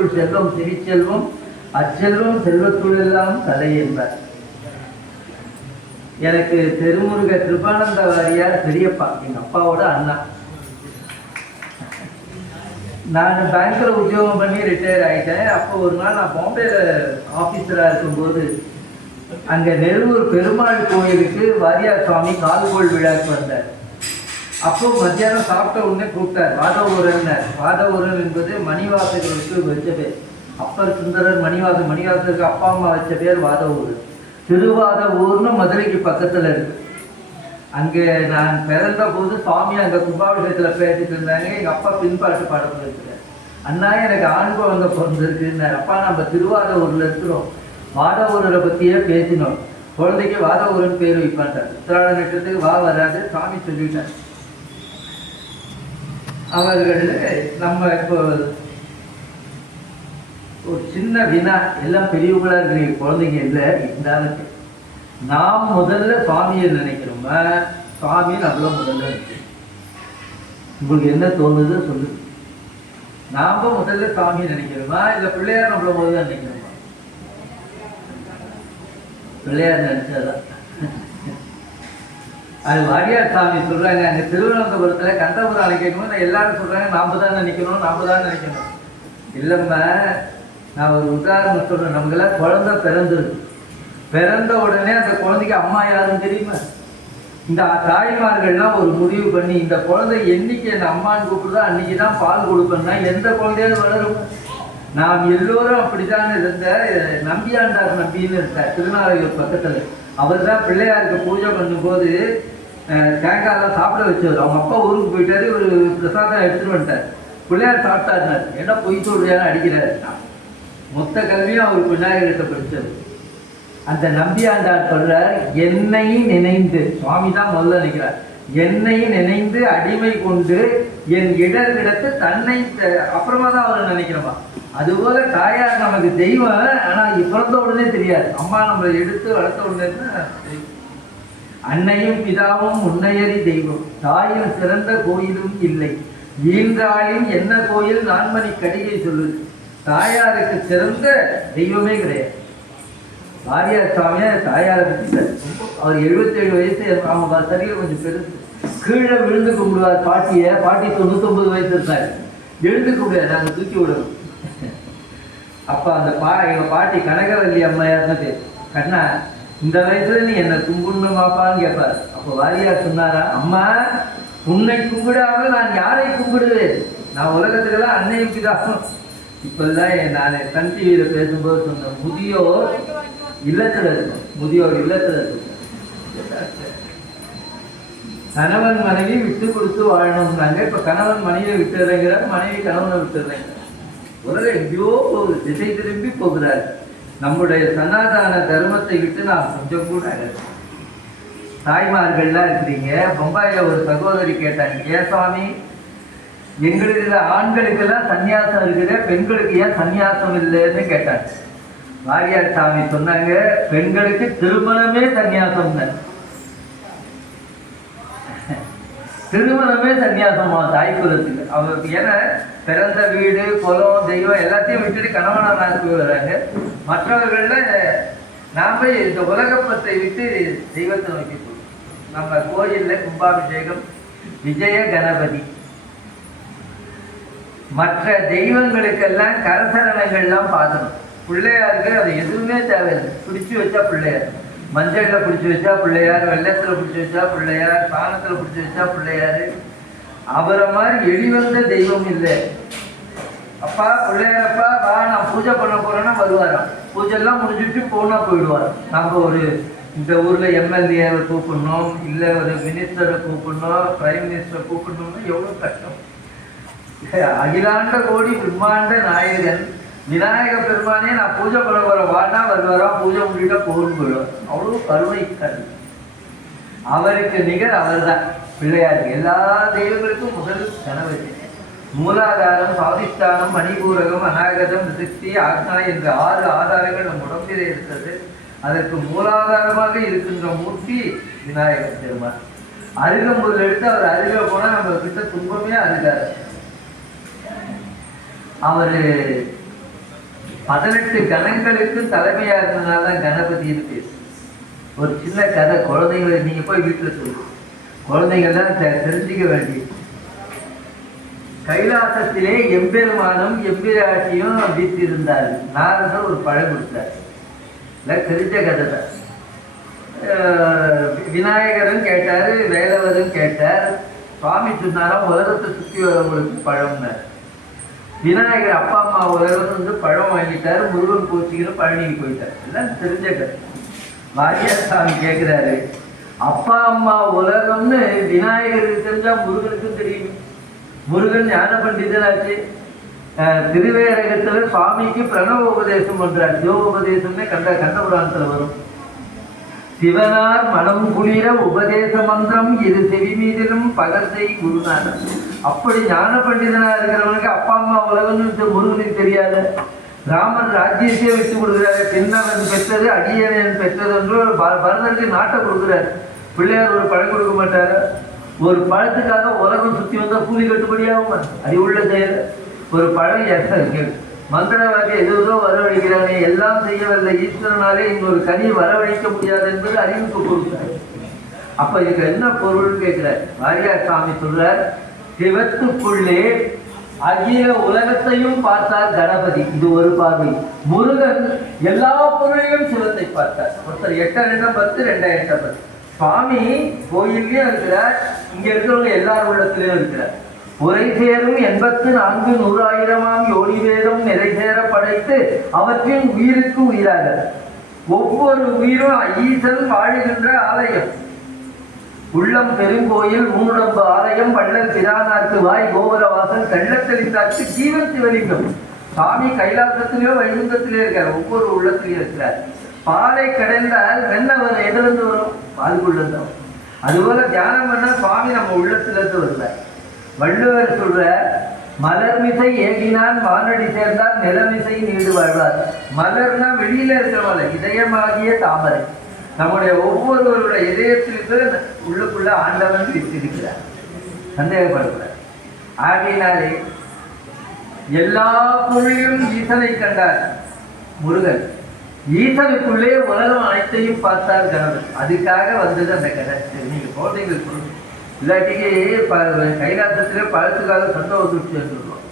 செல்வத்துள் செல்வம் சிறிச்செல்வம் அச்செல்வம் செல்வத்துள் எல்லாம் தலை என்பார். எனக்கு திருமுருக கிருபானந்த வாரியார் பெரியப்பா, எங்க அப்பாவோட அண்ணா. நான் பேங்க்ல உத்தியோகம் பண்ணி ரிட்டையர் ஆகிட்டேன். அப்போ ஒரு நாள் நான் பாம்பேல ஆஃபீஸராக இருக்கும்போது அங்கே நெருவூர் பெருமாள் கோயிலுக்கு வாரியார் சுவாமி கால்கோள் விழாக்கு வந்தார். அப்போ மத்தியானம் சாப்பிட்ட உடனே கூப்பிட்டார், வாதவூரன்னார். வாதவூரன் என்பது மணிவாசகருக்கு வச்ச பேர். அப்பர் சுந்தரர் மணிவாசகருக்கு அப்பா அம்மா வச்ச பேர் வாதவூரன். திருவாதவூர்னு மதுரைக்கு பக்கத்தில் இருக்கு. அங்கே நான் பிறந்த போது சுவாமி அங்கே கும்பாபிஷேகத்தில் பேசிட்டு இருந்தாங்க. எங்கள் அப்பா பின்பாட்டு பாடம் இருக்கிறார். அண்ணா எனக்கு ஆண் குழந்தை பிறந்திருக்குன்னார். அப்பா நம்ம திருவாதவூரில் இருக்கிறோம், வாதவூரரை பற்றியே பேசினோம், குழந்தைக்கு வாதவூரன் பேர் வைப்பான்ட்டார். உத்திராட நட்சத்திரத்துக்கு வா வராது சாமி சொல்லிட்டார். அவர்கள் நம்ம இப்போ ஒரு சின்ன வினா, எல்லாம் பெரியவங்களா இருக்கிறீங்க, குழந்தைங்க இல்லை இருந்தாலும் நாம் முதல்ல சுவாமியை நினைக்கிறோமா, சுவாமி நம்மள முதல்ல நினைக்கிறோம்? உங்களுக்கு என்ன தோணுது சொல்லு. நாம முதல்ல சுவாமியை நினைக்கிறோமா இல்லை பிள்ளையார் நம்மள முதல்ல நினைக்கிறோமா? பிள்ளையார் நினைச்சாதான். அது வாரியார் சாமி சொல்றாங்க, அங்க திருவனந்தபுரத்துல கண்டபுரம் கேட்கும்போது எல்லாரும் சொல்றாங்க நாம தான் நினைக்கணும். இல்லம்மா, நான் ஒரு உதாரணம் சொல்றேன். நமக்கெல்லாம் குழந்தை பிறந்துருக்கு. பிறந்த உடனே அந்த குழந்தைக்கு அம்மா யாருன்னு தெரியுமா? இந்த தாய்மார்கள்லாம் ஒரு முடிவு பண்ணி இந்த குழந்தை என்னைக்கு என் அம்மான்னு கூப்பிடுதோ அன்னைக்கு தான் பால் கொடுப்பேன்னா எந்த குழந்தையாவது வளரும்? நாம் எல்லோரும் அப்படித்தான் இருந்த நம்பியாண்டார் நம்பின்னு இருக்கார் திருநாளையூர் பக்கத்துல. அவர் தான் பிள்ளையாருக்கு பூஜை பண்ணும்போது தேங்காயெல்லாம் சாப்பிட வச்சவர். அவங்க அப்பா ஊருக்கு போயிட்டாரு, ஒரு பிரசாதம் எடுத்துட்டு வந்துட்டார். பிள்ளையார் சாப்பிட்டாருனார். ஏன்னா பொய் சொல்றியான்னு அடிக்கிறாரு. மொத்த கல்வியும் அவர் விநாயகர்கிட்ட படித்தது. அந்த நம்பியாண்டார் சொல்றார், என்னை நினைந்து, சுவாமி தான் முதல்ல நினைக்கிறார், என்னை நினைந்து அடிமை கொண்டு என் இடர் கிடத்து தன்னை அப்புறமா தான் அவரை நினைக்கிறோமா. அதுபோல தாயார் நமக்கு தெய்வம். ஆனா பிறந்த உடனே தெரியாது. அம்மா நம்மளை எடுத்து வளர்த்த உடனே அன்னையும் பிதாவும் உன்னையறி தெய்வம், தாயும் சிறந்த கோயிலும் இல்லை, ஈன்றாயும் என்ன கோயில் நான்மணி கடிகை சொல்லுது. தாயாருக்கு சிறந்த தெய்வமே கிடையாது. வாரியார் சுவாமியா தாயாரை பற்றி அவர் 77 வயசு. அவங்க சரியாக கொஞ்சம் பெருசு. கீழே விழுந்து கும்பிடுவார் பாட்டியை. பாட்டி 99 வயசு இருந்தார். எழுந்து கும்பிடுவார், நாங்கள் தூக்கி விடுவோம். அப்போ அந்த எங்க பாட்டி கனகவல்லி அம்மையார்னு பேர். கண்ணா, இந்த வயசுல நீ என்னை கும்பிடணுமாப்பான்னு கேட்பார். அப்போ வாரியார் சொன்னாரா, அம்மா உன்னை கும்பிடாமல் நான் யாரை கும்பிடுவேன்? நான் உலகத்துக்கெல்லாம் அன்னையும் பிதாவும். இப்பெல்லாம் நான் சன் டிவியில் பேசும்போது சொன்னேன், முதியோர் இல்லத்தில் இருக்கும், முதியோர் இல்லத்தில் இருக்கும். கணவன் மனைவி விட்டு கொடுத்து வாழணும்னாங்க. இப்போ கணவன் மனைவியை விட்டுறேங்கிறார், மனைவி கணவனை விட்டுறேங்க. உலகம் எங்கேயோ போகுது, திசை திரும்பி போகிறார். நம்முடைய சனாதான தர்மத்தை விட்டு நாம் கொஞ்சம் கூட தாய்மார்கள்லாம் இருக்கிறீங்க. பம்பாயில் ஒரு சகோதரி கேட்டாங்க, ஏன் சுவாமி எங்களுக்கு ஆண்களுக்கெல்லாம் சன்னியாசம் இருக்குது, பெண்களுக்கு ஏன் சன்னியாசம் இல்லைன்னு கேட்டாங்க. வாரியார் சாமி சொன்னாங்க, பெண்களுக்கு திருமணமே சன்னியாசம் தான். திருமணமே சன்னியாசமா தாய்க்குலத்துக்கு. அவருக்கு ஏன்னா பிறந்த வீடு குலம் தெய்வம் எல்லாத்தையும் விட்டுட்டு கணவனாக்கு வர்றாங்க. மற்றவர்கள்ல நாம இந்த உலகப்பத்தை விட்டு தெய்வத்தை நோக்கி போகிறோம். நம்ம கோயில்ல கும்பாபிஷேகம், விஜய கணபதி, மற்ற தெய்வங்களுக்கெல்லாம் கரசரணங்கள்லாம் பார்க்கணும். பிள்ளையாருக்கு அது எதுவுமே தேவையில்லை. பிடிச்சி வச்சா பிள்ளையார், மஞ்சளில் பிடிச்சி வச்சா பிள்ளையார், வெள்ளத்தில் பிடிச்சி வச்சா பிள்ளையார், சாணத்தில் பிடிச்சி வச்சா பிள்ளையார். அவரை மாதிரி எளிவந்த தெய்வம் இல்லை. அப்பா பிள்ளையாரப்பா வா நான் பூஜை பண்ண போறேன்னா வருவாராம். பூஜைலாம் முடிஞ்சுட்டு போனா போயிடுவாராம். நம்ம ஒரு இந்த ஊர்ல எம்எல்ஏவை கூப்பிடணும், இல்லை ஒரு மினிஸ்டரை கூப்பிடணும், பிரைம் மினிஸ்டரை கூப்பிடணும்னு எவ்வளோ கஷ்டம். அகிலாண்ட கோடி பிரம்மாண்ட நாயகன் விநாயக பெருமானே நான் பூஜை பண்ண போற வாடா வருவாரா, பூஜை முடிட்டா போகணும் போயிடுவார். அவ்வளோ கருணை கரு. அவருக்கு நிகர் அவர் தான் பிள்ளையாருக்கு. எல்லா தெய்வங்களுக்கும் முதல் கனவு. மூலாதாரம், சுவாதிஷ்டானம், மணிபூரகம், அநாகதம், நிருத்தி, ஆக்னா என்ற 6 ஆதாரங்கள் நம் உடம்பிலே இருக்கிறது. அதற்கு மூலாதாரமாக இருக்கின்ற மூர்த்தி விநாயகர் பெருமான். அருகம்புல் எடுத்து அவர் அருக போனால் நம்ம கிட்ட துன்பமே அருகாரு. அவர் 18 கணங்களுக்கு தலைமையா இருந்ததுனால தான் கணபதினு பேர். ஒரு சின்ன கதை, குழந்தைங்களை நீங்க போய் வீட்டுல சொல்லு, குழந்தைங்க தான் தெரிஞ்சுக்க வேண்டியது. கைலாசத்திலே எம்பெருமானும் எம்பிராட்டியும் வீட்டிருந்தார். நாரதர் ஒரு பழம் கொடுத்தார். இல்லை தெரிஞ்ச கதை தான். விநாயகரும் கேட்டார், வேலவரும் கேட்டார். சுவாமி சொன்னாராம், உலகத்தை சுற்றி வரவங்களுக்கு பழம்னார். விநாயகர் அப்பா அம்மா உலகம் வந்து பழம் வாங்கிட்டாரு, முருகன் கோச்சிக்கிற பழனிக்கு போயிட்டார். எல்லாம் தெரிஞ்ச கதை. வாரியார் சாமி கேட்கிறாரு, அப்பா அம்மா உலகம்னு விநாயகருக்கு தெரிஞ்சா முருகனுக்கும் தெரியும். முருகன் ஞான பண்டிதனாச்சு. திருவேரகத்துல சுவாமிக்கு பிரணவ உபதேசம் பண்றார். சிவோபதேசம்னே கண்டபுராணத்துல வரும். சிவனார் மனம் குளிர உபதேச மந்திரம் இரு செவி மீதிலும் பகர்த்தை குருநாதன். அப்படி ஞான பண்டிதனா இருக்கிறவனுக்கு அப்பா அம்மா உலகம்னு முருகனுக்கு தெரியாத. ராமன் ராஜ்யத்தையே வச்சு கொடுக்குறாரு. பின்னவன் பெற்றது அடியனன் பெற்றது என்று ஒரு பரதனுக்கு நாட்டை கொடுக்குறாரு. பிள்ளையார் ஒரு பழம் கொடுக்க மாட்டாரு. ஒரு பழத்துக்காக உலகம் சுற்றி வந்தால் கூலி கட்டுப்படியாகும். அது உள்ள செயல். ஒரு பழம் மந்திரவாதி எதுவோ வரவழைக்கிறானே, எல்லாம் செய்யவில்லை ஈஸ்வரனாலே இன்னொரு கனி வரவழைக்க முடியாது என்பது அறிவிப்பு கொடுக்கிறார். அப்ப இதுக்கு என்ன பொருள் கேட்கிறார் வாரியார் சாமி சொல்றார். சிவத்துக்குள்ளே அகில உலகத்தையும் பார்த்தார் கணபதி. இது ஒரு பார்வை. முருகன் எல்லா பொருளையும் சிவத்தை பார்த்தார். ஒருத்தர் 8 2 10. சுவாமி கோயிலையும் இருக்கிறார், இங்க இருக்கிறவங்க எல்லார் உள்ளத்திலையும் இருக்கிறார். உரை சேரும் 84 100,000 யோனி வேதம் நிறை சேர படைத்து அவற்றின் உயிருக்கு உயிராக. ஒவ்வொரு உயிரும் ஈசன் வாழுகின்ற ஆலயம். உள்ளம் பெருங்கோயில், மூணுடம்பு ஆலயம், பள்ளல் பிரானார்க்கு வாய், கோபுரவாசல், கள்ளத்தெளித்தாச்சு ஜீவன் சிவலிங்கம். சாமி கைலாசத்திலேயோ வைகுந்தத்திலே இருக்கார், ஒவ்வொரு உள்ளத்திலேயும் இருக்கிறார். பாலை கடைந்தால் வெண்ணவர் எதிலிருந்து வரும்? பால்குள்ளது. அதுபோல தியானம் பண்ண சுவாமி நம்ம உள்ளத்திலிருந்து வருவார். வள்ளுவர் சொல்ற, மலர்மிசை ஏகினான் வானடி சேர்ந்தால் நிலமிசை நீண்டு வாழ்வார். மலர்னா வெளியில இருக்கிறவங்கள, இதயமாகிய தாமரை. நம்முடைய ஒவ்வொருவருடைய இதயத்திற்கு உள்ளுக்குள்ள ஆண்டவன் விட்டிருக்கிறார், சந்தேகப்படுகிறார். ஆகையினாலே எல்லா பொருளையும் ஈசனை கண்டார் முருகன். ஈசனுக்குள்ளே உலகம் அனைத்தையும் பார்த்தார் கணவன். அதுக்காக வந்தது அந்த கதை. நீங்க குழந்தைங்களுக்கு சொல்லுங்க, இல்லாட்டிக்கு கைலாசத்திலே பழத்துக்காக சந்தோஷம் சொல்லுவோம்.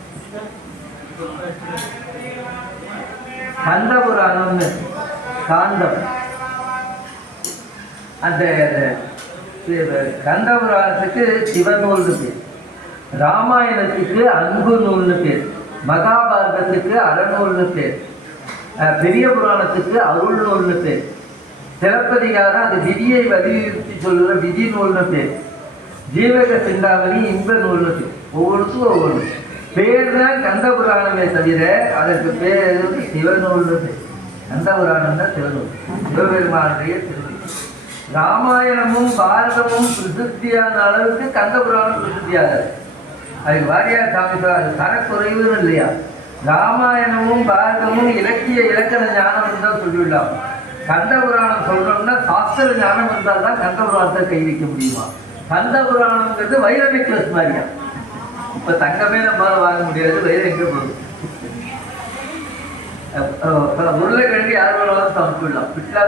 கந்தபுராணம்னு காந்தம், அந்த கந்தபுராணத்துக்கு சிவநூல்னு பேர், ராமாயணத்துக்கு அன்பு நூல்னு பேர், மகாபாரதத்துக்கு அறநூல்னு பேர், பெரிய புராணத்துக்கு அருள் நூல்னு பேர், சிலப்பதிகாரம் அது விதியை வலியுறுத்தி சொல்லுற விதி நூல்னு பேர், ஜீவக சிந்தாமணி இன்ப நூல்னு பேர். ஒவ்வொருத்துக்கும் ஒவ்வொரு பேர் தான் கந்தபுராணமே தவிர அதற்கு பேர் சிவநூல்னு பேர். கந்தபுராணம் தான் சிவநூல், சிவபெருமானுடைய திருநூல். ராமாயணமும் பாரதமும் பிரசித்தியான அளவுக்கு கந்தபுராணம் பிரசித்தியாகாது. அதுக்கு வாரியார் சாமி அது தரக்குறைவுன்னு இல்லையா. ராமாயணமும் பாரதமும் இலக்கிய இலக்கண ஞானம் தான் சொல்லிவிடலாம். கந்தபுராணம் சொல்றோம்னா சாஸ்திர ஞானம் இருந்தால் தான் கந்தபுராணத்தை கை வைக்க முடியுமா. கந்தபுராணம்ங்கிறது வைர நெக்லஸ் மாதிரியா. இப்ப தங்கமே நம்மளால வாங்க முடியாது, வைர எங்க போகுது. உருளைக்கிழங்கு யார் வேணாலும் சமைச்சுடலாம். பிட்லா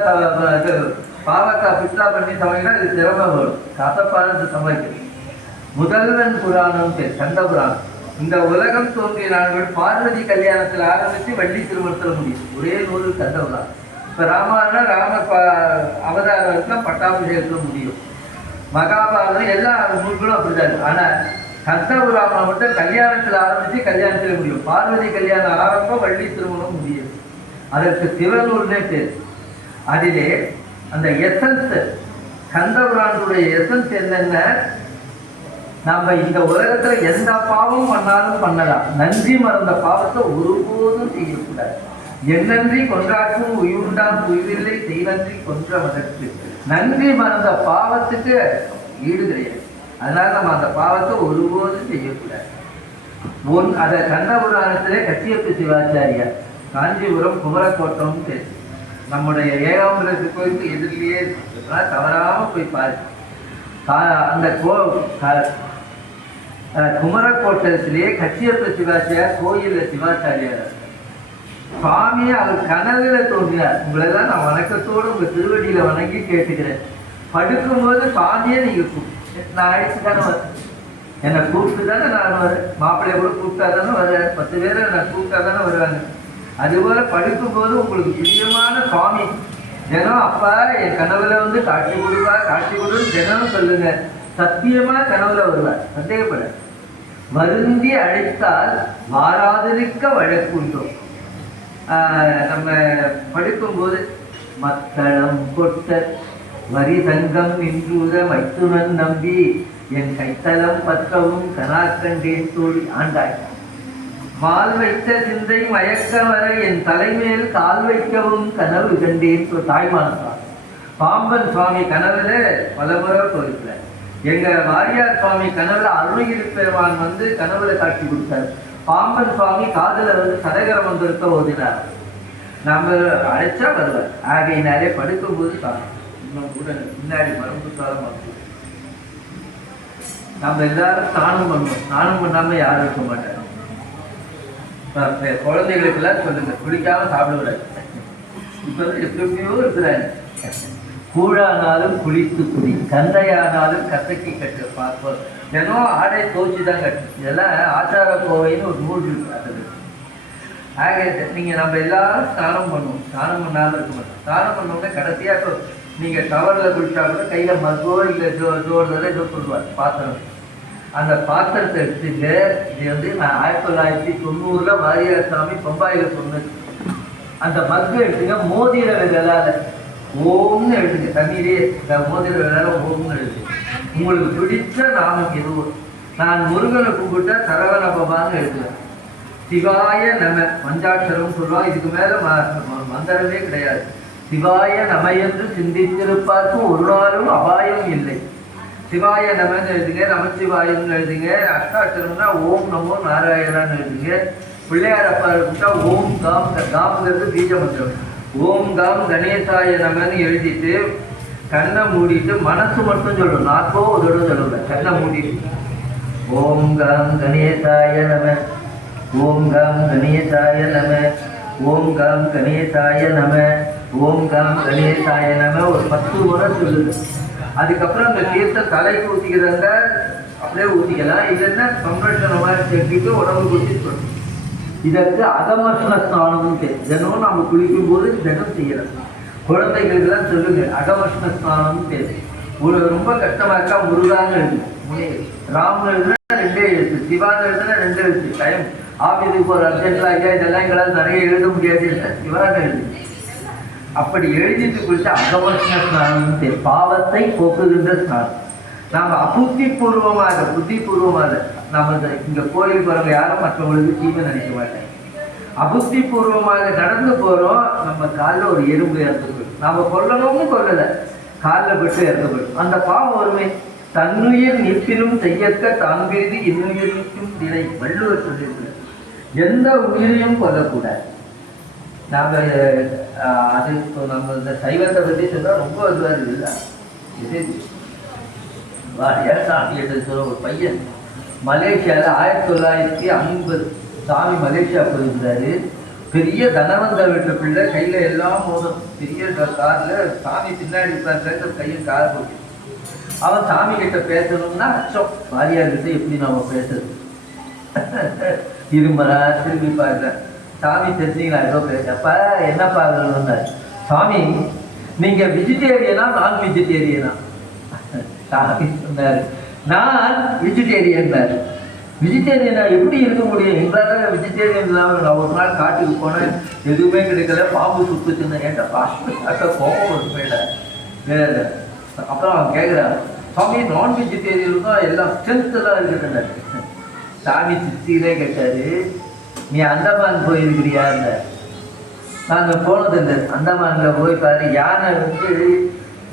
பாவக்காய் பிட்லா பண்ணி சமைக்கினா இது திறமை வரும். கசப்பானது சமைக்கிறது. முதல்வன் புராணம் பேர் கந்தபுராணம். இந்த உலகம் தோன்றிய நாடுகள் பார்வதி கல்யாணத்தில் ஆரம்பித்து வள்ளி திருமணத்தில் முடியும். ஒரே நூல் கந்தபுராணம். இப்ப ராமாயணம் ராமர் அவதாரத்தில் பட்டாபிஷேகத்தில் முடியும். மகாபாரதம் எல்லா நூல்களும் அப்படிதான். ஆனா கந்தபுராணம் மட்டும் கல்யாணத்தில் ஆரம்பித்து கல்யாணத்தில் முடியும். பார்வதி கல்யாணம் ஆரம்பம், வள்ளி திருமணம் முடியும். அதற்கு சிவநூல்னே பேர். அதிலே அந்த எசன்ஸ், கந்தபுராணத்துடைய எசன்ஸ் என்னென்ன, நாம இந்த உலகத்துல எந்த பாவம் பண்ணாலும் பண்ணலாம், நன்றி மறந்த பாவத்தை ஒருபோதும் செய்யக்கூடாது. என்னன்றி கொன்றாக்கும் உயிருண்டான் உயிரில்லை, செய்வன்றி கொன்ற மதற்கு. நன்றி மறந்த பாவத்துக்கு ஈடு கிடையாது. அதனால நம்ம அந்த பாவத்தை ஒருபோதும் செய்யக்கூடாது. அதை கந்தபுராணத்திலே கச்சியப்பு சிவாச்சாரியார் காஞ்சிபுரம் குமரக்கோட்டம் பேசு. நம்முடைய ஏகாம்பரத்து கோயிலுக்கு எதிரிலேயே தவறாம போய் பாரு. அந்த குமரக்கோட்டத்திலேயே கச்சியப்ப சிவாச்சாரியார் கோயிலில் சிவாச்சாரியார். சுவாமியை அவர் கனவுல தோன்றினார். உங்களெல்லாம் நான் வணக்கத்தோடு உங்க திருவடியில வணங்கி கேட்டுக்கிறேன். படுக்கும்போது சுவாமியை நீங்க நான் அழைச்சு தானே வரேன், என்னை கூப்பிட்டு தானே நான் வரேன். மாப்பிள்ளைய கூட கூப்பிட்டா தானே வரேன், 10 பேரை நான் கூப்பிட்டா தானே வருவாங்க. அதுபோல படுக்கும்போது உங்களுக்கு பிரியமான சுவாமி தினம் அப்பா என் கனவுல வந்து காட்சி கொடுப்பா, காட்சி கொடுன்னு தினம் சொல்லுங்க. சத்தியமா கனவுல வருவார், சந்தேகப்பட. வருந்தி அழைத்தால் வாராதிருக்க வழக்குண்டோம். நம்ம படுக்கும்போது மத்தளம் கொட்ட வரி தங்கம் நின்றுத மைத்துனன் நம்பி என் கைத்தலம் பற்றவும் கனாக்கண்டேன் தோழி ஆண்டாய். மால் வைத்த சிந்தை மயக்க வர என் தலைமையில் கால் வைக்கவும் கனவு கண்டேன் தாய்மான். பாம்பன் சுவாமி கனவுல பலமுறை போயிருக்கிறார். எங்க வாரியார் சுவாமி கனவுல அருணகிரி பெருமான் வந்து கனவுல காட்சி கொடுத்தார். பாம்பன் சுவாமி காதுல வந்து சடகர மந்திரத்தை ஓதினார். நம்ம அழைச்சா வருவார். ஆகையினாலே படுக்கும்போது இன்னும் கூட பின்னாடி மரபு காலம் வந்து நம்ம எல்லாரும் ஸ்நானம் பண்ணுவோம். ஸ்நானம் பண்ணாம யாரும் இருக்க மாட்டாங்க. குழந்தைகளுக்கெல்லாம் சொல்லுங்க, குளிக்காம சாப்பிடுவாரு. இப்ப வந்து எப்படியோ இருக்கிறாங்க. கூழானாலும் குளித்து குடி, கந்தையானாலும் கசக்கி கட்டு பார்ப்போம். தினம் ஆடை தோச்சி தான் கட்டு. இதெல்லாம் ஆச்சார கோவைன்னு ஒரு நூல் இருக்கு. ஆக நீங்க நம்ம எல்லாரும் ஸ்நானம் பண்ணுவோம். ஸ்நானம் பண்ணாலும் இருக்க மாட்டோம். ஸ்நானம் பண்ணோடனே கடைசியாக நீங்க டவர்ல குளிச்சா கூட கையில மகோ இல்லை ஜோடுதல ஏதோ சொல்லுவார் பாத்திரம். அந்த பாத்திரத்தை எடுத்துட்டு இது வந்து நான் 1990 வாரியார் சாமி பம்பாயில சொன்னது. அந்த மக்கு எடுத்துங்க, மோதிர விரலால ஓம்னு எழுதுங்க. தண்ணீரே மோதிர விரலால ஓம்னு எழுதுங்க. உங்களுக்கு பிடிச்ச நாமம் எதுவும். நான் முருகனை கும்பிட்டா சரவண பவான்னு எழுதுவேன். சிவாய நம பஞ்சாட்சரம் சொல்லுவாங்க. இதுக்கு மேல மந்திரமே கிடையாது. சிவாய நம என்று சிந்தித்திருப்பார்க்கு ஒரு நாளும் அபாயம் இல்லை. சிவாய நமன்னு எழுதுங்க, நமச்சிவாயம்னு எழுதுங்க. அஷ்டாட்சரம்னா ஓம் நமோ நாராயணான்னு எழுதுங்க. பிள்ளையார் அப்பா இருந்தா ஓம் காம், காம்ங்கிறது பீஜ மந்திரம். ஓம் காம் கணேசாய நமன்னு எழுதிட்டு கண்ணை மூடிட்டு மனசு மட்டும் சொல்லணும். நாக்கோ ஒரு சொல்லல, கண்ணை மூடிட்டு ஓம் காம் கணேசாய நம, ஓம் காம் கணேசாய நம, ஓம் காம் கணேசாய நம, ஓம் காம் கணேசாய நம ஒரு 10 முறை சொல்லுது. அதுக்கப்புறம் அந்த தீர்த்த தலைக்கு ஊற்றிக்கிறாங்க, அப்படியே ஊற்றிக்கலாம். இது என்ன சம்ரட்சணமாக சேர்த்துட்டு உடம்பு ஊற்றி சொல்லணும். இதற்கு அகமர்ஷண ஸ்நானம்னு பேர். தினம் நம்ம குளிக்கும் போது தினம் செய்யலாம். குழந்தைகளுக்கெல்லாம் சொல்லுங்க, அகமர்ஷண ஸ்நானம்னு பேர். ரொம்ப கஷ்டமா இருக்கா முருகான்னு எழுது, ராம்னு எழுதுனா 2 எழுத்து, சிவான்னு எழுதுனா 2 எழுத்து. டைம் ஆஃபீஸுக்கு போகிற அர்ஜென்ட்லாம் ஐயா இதெல்லாம் எங்களால் நிறைய எழுத முடியாது இல்லை, சிவான்னு எழுது. அப்படி எழுதிட்டு குளிச்சா அகமர்ஷண ஸ்நானம்னு பேர். பாவத்தை போக்குகின்ற ஸ்நானம். நாம் அபுத்திபூர்வமாக புத்திபூர்வமாக நம்ம இங்கே கோயிலுக்கு போகிறவங்க யாரும் மற்றவங்களுக்கு தீமை நினைக்க மாட்டேன். அபுத்திபூர்வமாக நடந்து போகிறோம். நம்ம காலில் ஒரு எறும்பு இறந்துப்படும். நம்ம கொல்லணும்னு கொல்லலை, காலில் விட்டு இறந்துப்படும். அந்த பாவம் ஒருமை. தன்னுயிர் நிற்பினும் செய்யக்க தான் விருதி இன்னுயிர் நிற்கும் நிலை. வள்ளுவர் சொல்லியிருக்கிறார். எந்த உயிரையும் கொல்லக்கூடாது. நாங்கள் அது நம்ம இந்த சைவத்தை பற்றி சொன்னால் ரொம்ப இதுவாக இருக்குல்ல. இது சாமி எடுத்து ஒரு பையன் மலேசியாவில் 1950 சாமி மலேசியா போயிருந்தாரு. பெரிய தனவந்தர் வீட்டு பிள்ளை, கையில் எல்லாம் போதும், பெரிய காரில் சாமி பின்னாடி உட்கார்ந்து கையில் கார் போட்டு அவன் சாமி கிட்ட பேசணும்னா அச்சம். வாரியார் கிட்ட எப்படி நாம பேசுறது? இருமரா திரும்பி பார்க்குறேன். சாமி தெரிஞ்சுங்களா ஏதோ பேசப்பா என்ன பார்க்கணும்னாரு. சாமி நீங்க வெஜிடேரியனா நான் வெஜிடேரியனா? சாமி சொன்னாரு நான் வெஜிடேரியன். வெஜிடேரியனா எப்படி இருக்க முடியும்? எங்களால் வெஜிடேரியன் இல்லாமல் நான் ஒரு நாள் காட்டுக்கு போனேன், எதுவுமே கிடைக்கல, பாம்பு சுத்துச்சுன்னு. ஏன்டா பாம்பு கோபம் ஒரு போயிட. அப்புறம் அவன் கேட்குறான், சாமி நான் வெஜிடேரியன் தான் எல்லாம் ஸ்ட்ரென்த்தெல்லாம் இருக்குதுன்னு. சாமி சித்தியிலே கேட்டாரு, நீ அந்தமான் போயிருக்கிறியான்னு. நாங்கள் போனதில்லை. அந்தமானில் போய் பாரு, யானை வந்து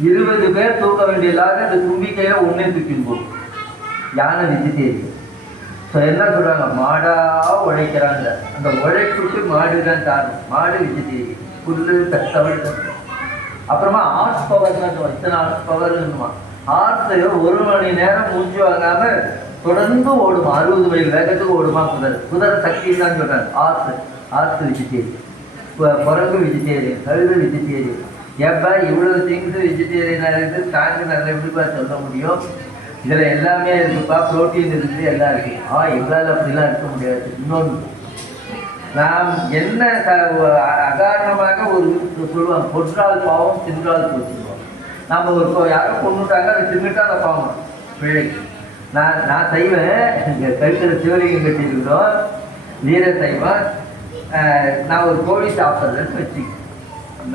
20 பேர் தூக்க வேண்டியதாக அந்த தும்பிக்கையில் ஒன்றே தூக்கின்னு போகும். யானை வெஜிடேரியன். ஸோ என்ன சொல்கிறாங்க, மாடாக உழைக்கிறாங்க. அந்த உழைப்புக்கு மாடு தான் காரணம். மாடு வெஜிடேரியன், புல்லு தவறு. அப்புறமா ஹார்ஸ் பவர்னா இத்தனை ஹார்ஸ் பவர்னுமா. ஹார்ஸ் 1 மணி நேரம் மூச்சு வாங்காமல் தொடர்ந்து ஓடுமா, 60 மைல் வேகத்துக்கு ஓடுமா குதிரை. குதிரை சக்தின்னு தான் சொல்கிறாங்க. Horse vegetarian. குரங்கு வெஜிடேரியன், கழுது வெஜிடேரியன். ஏப்பா இவ்வளவு திங்ஸ் வெஜிடேரியனாக இருக்குது, ஸ்ட்ராங்கு நல்லா எப்படிப்பா சொல்ல முடியும்? இதில் எல்லாமே இருக்குப்பா, ப்ரோட்டீன் இருக்குது, எல்லாம் இருக்குது. எங்களால் அப்படிலாம் இருக்க முடியாது. இன்னொன்று, நாம் என்ன அகாரணமாக ஒரு சொல்லுவாங்க, பொற்றால் பாவம் தின்றால் போச்சுருவோம். நம்ம ஒரு யாரோ கொண்டுட்டாங்க, அதை தின்னுட்டா அந்த பாவம் பிழை. நான் செய்வேன், இங்கே கருக்கிற சிவலிங்கம் கட்டியிருக்கிறோம், வீர சைவம். நான் ஒரு கோழி சாப்பிட்றேன்னு வச்சு,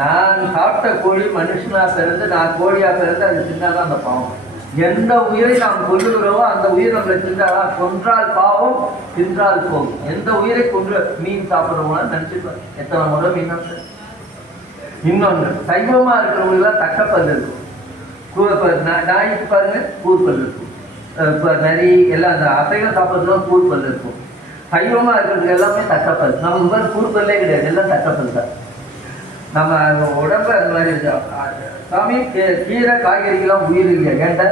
நான் சாப்பிட்ட கோழி மனுஷனாக பிறந்து நான் கோழியாக பிறந்து அது தின்னாதான் அந்த பாவம். எந்த உயிரை நாம் கொல்லுகிறோமோ அந்த உயிர் நம்மளை தின்றால் கொன்றால் பாவம், தின்றால் போகும். எந்த உயிரை கொன்று மீன் சாப்பிட்றவங்களா நினச்சிருப்பாங்க, எத்தனை முறை மீன். இன்னொன்று, சைவமாக இருக்கிறவங்களுக்குலாம் தக்கப்பல் இருக்கும். நாய்க்கு பாருங்க கூர்பல் இருக்கும். இப்போ நிறைய எல்லாம் அந்த அசைவம் சாப்பிட்றதுலாம் கூர்பல் இருக்கும். சைவமாக இருக்கிறதுக்கு எல்லாமே தக்கப்பல். நமக்கு மாதிரி கூர்பல்லே கிடையாது, எல்லாம் தக்கப்பல் தான். நம்ம உடம்பு அந்த மாதிரி சாமி கீரை காய்கறிக்கெல்லாம் உயிர் இல்லையா கேட்ட?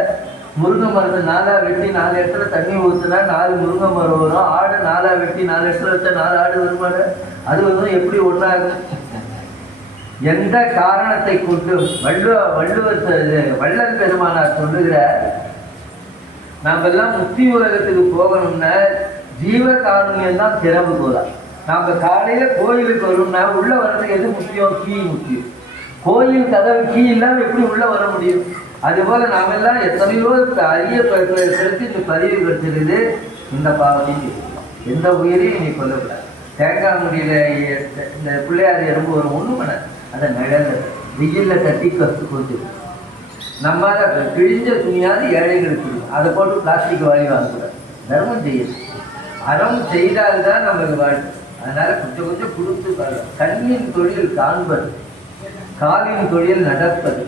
முருங்கை மரத்தை 4 வெட்டி 4 இடத்துல தண்ணி ஊற்றுனா 4 முருங்கை மரம் வரும். ஆடு 4 வெட்டி 4 இடத்துல வச்சா 4 ஆடு வருமானு? அது வந்து எப்படி ஒன்றாகும்? எந்த காரணத்தை கொண்டு வள்ளல் பெருமானார் சொல்லுகிற, நாம் எல்லாம் முக்தி உலகத்துக்கு போகணும்னா ஜீவ காருண்யம் தான் சிறப்பு போதான். நாம காலையில கோயிலுக்கு வரும்னா உள்ள வர்றதுக்கு எது முக்கியம்? கீ முக்கியம். கோயில் கதவு கீ இல்லாமல் எப்படி உள்ள வர முடியும்? அதுபோல நாம எல்லாம் எத்தனையோ அரிய செலுத்தி இந்த பதிவு பெற்றிருது. இந்த பாவத்தையும் எந்த உயிரையும் நீ கொல்லக்கூடாது. தேங்காய் முடியல இந்த பிள்ளையார் எறும்பு வரும், ஒன்றும் பண்ண அதை நிழல் வெயில்ல தட்டி கற்று கொடுத்து நம்மால கிழிஞ்ச துணியாவது ஏழைகளுக்கு அதை போட்டு பிளாஸ்டிக் வாங்கி வாங்கக்கூடாது. தர்மம் செய்யணும். அறம் செய்தால்தான் நமக்கு வாழ்க்கை. அதனால கொஞ்சம் கொஞ்சம் கொடுத்து பாருங்க. கண்ணின் தொழில் காண்பது, காலின் தொழில் நடப்பது,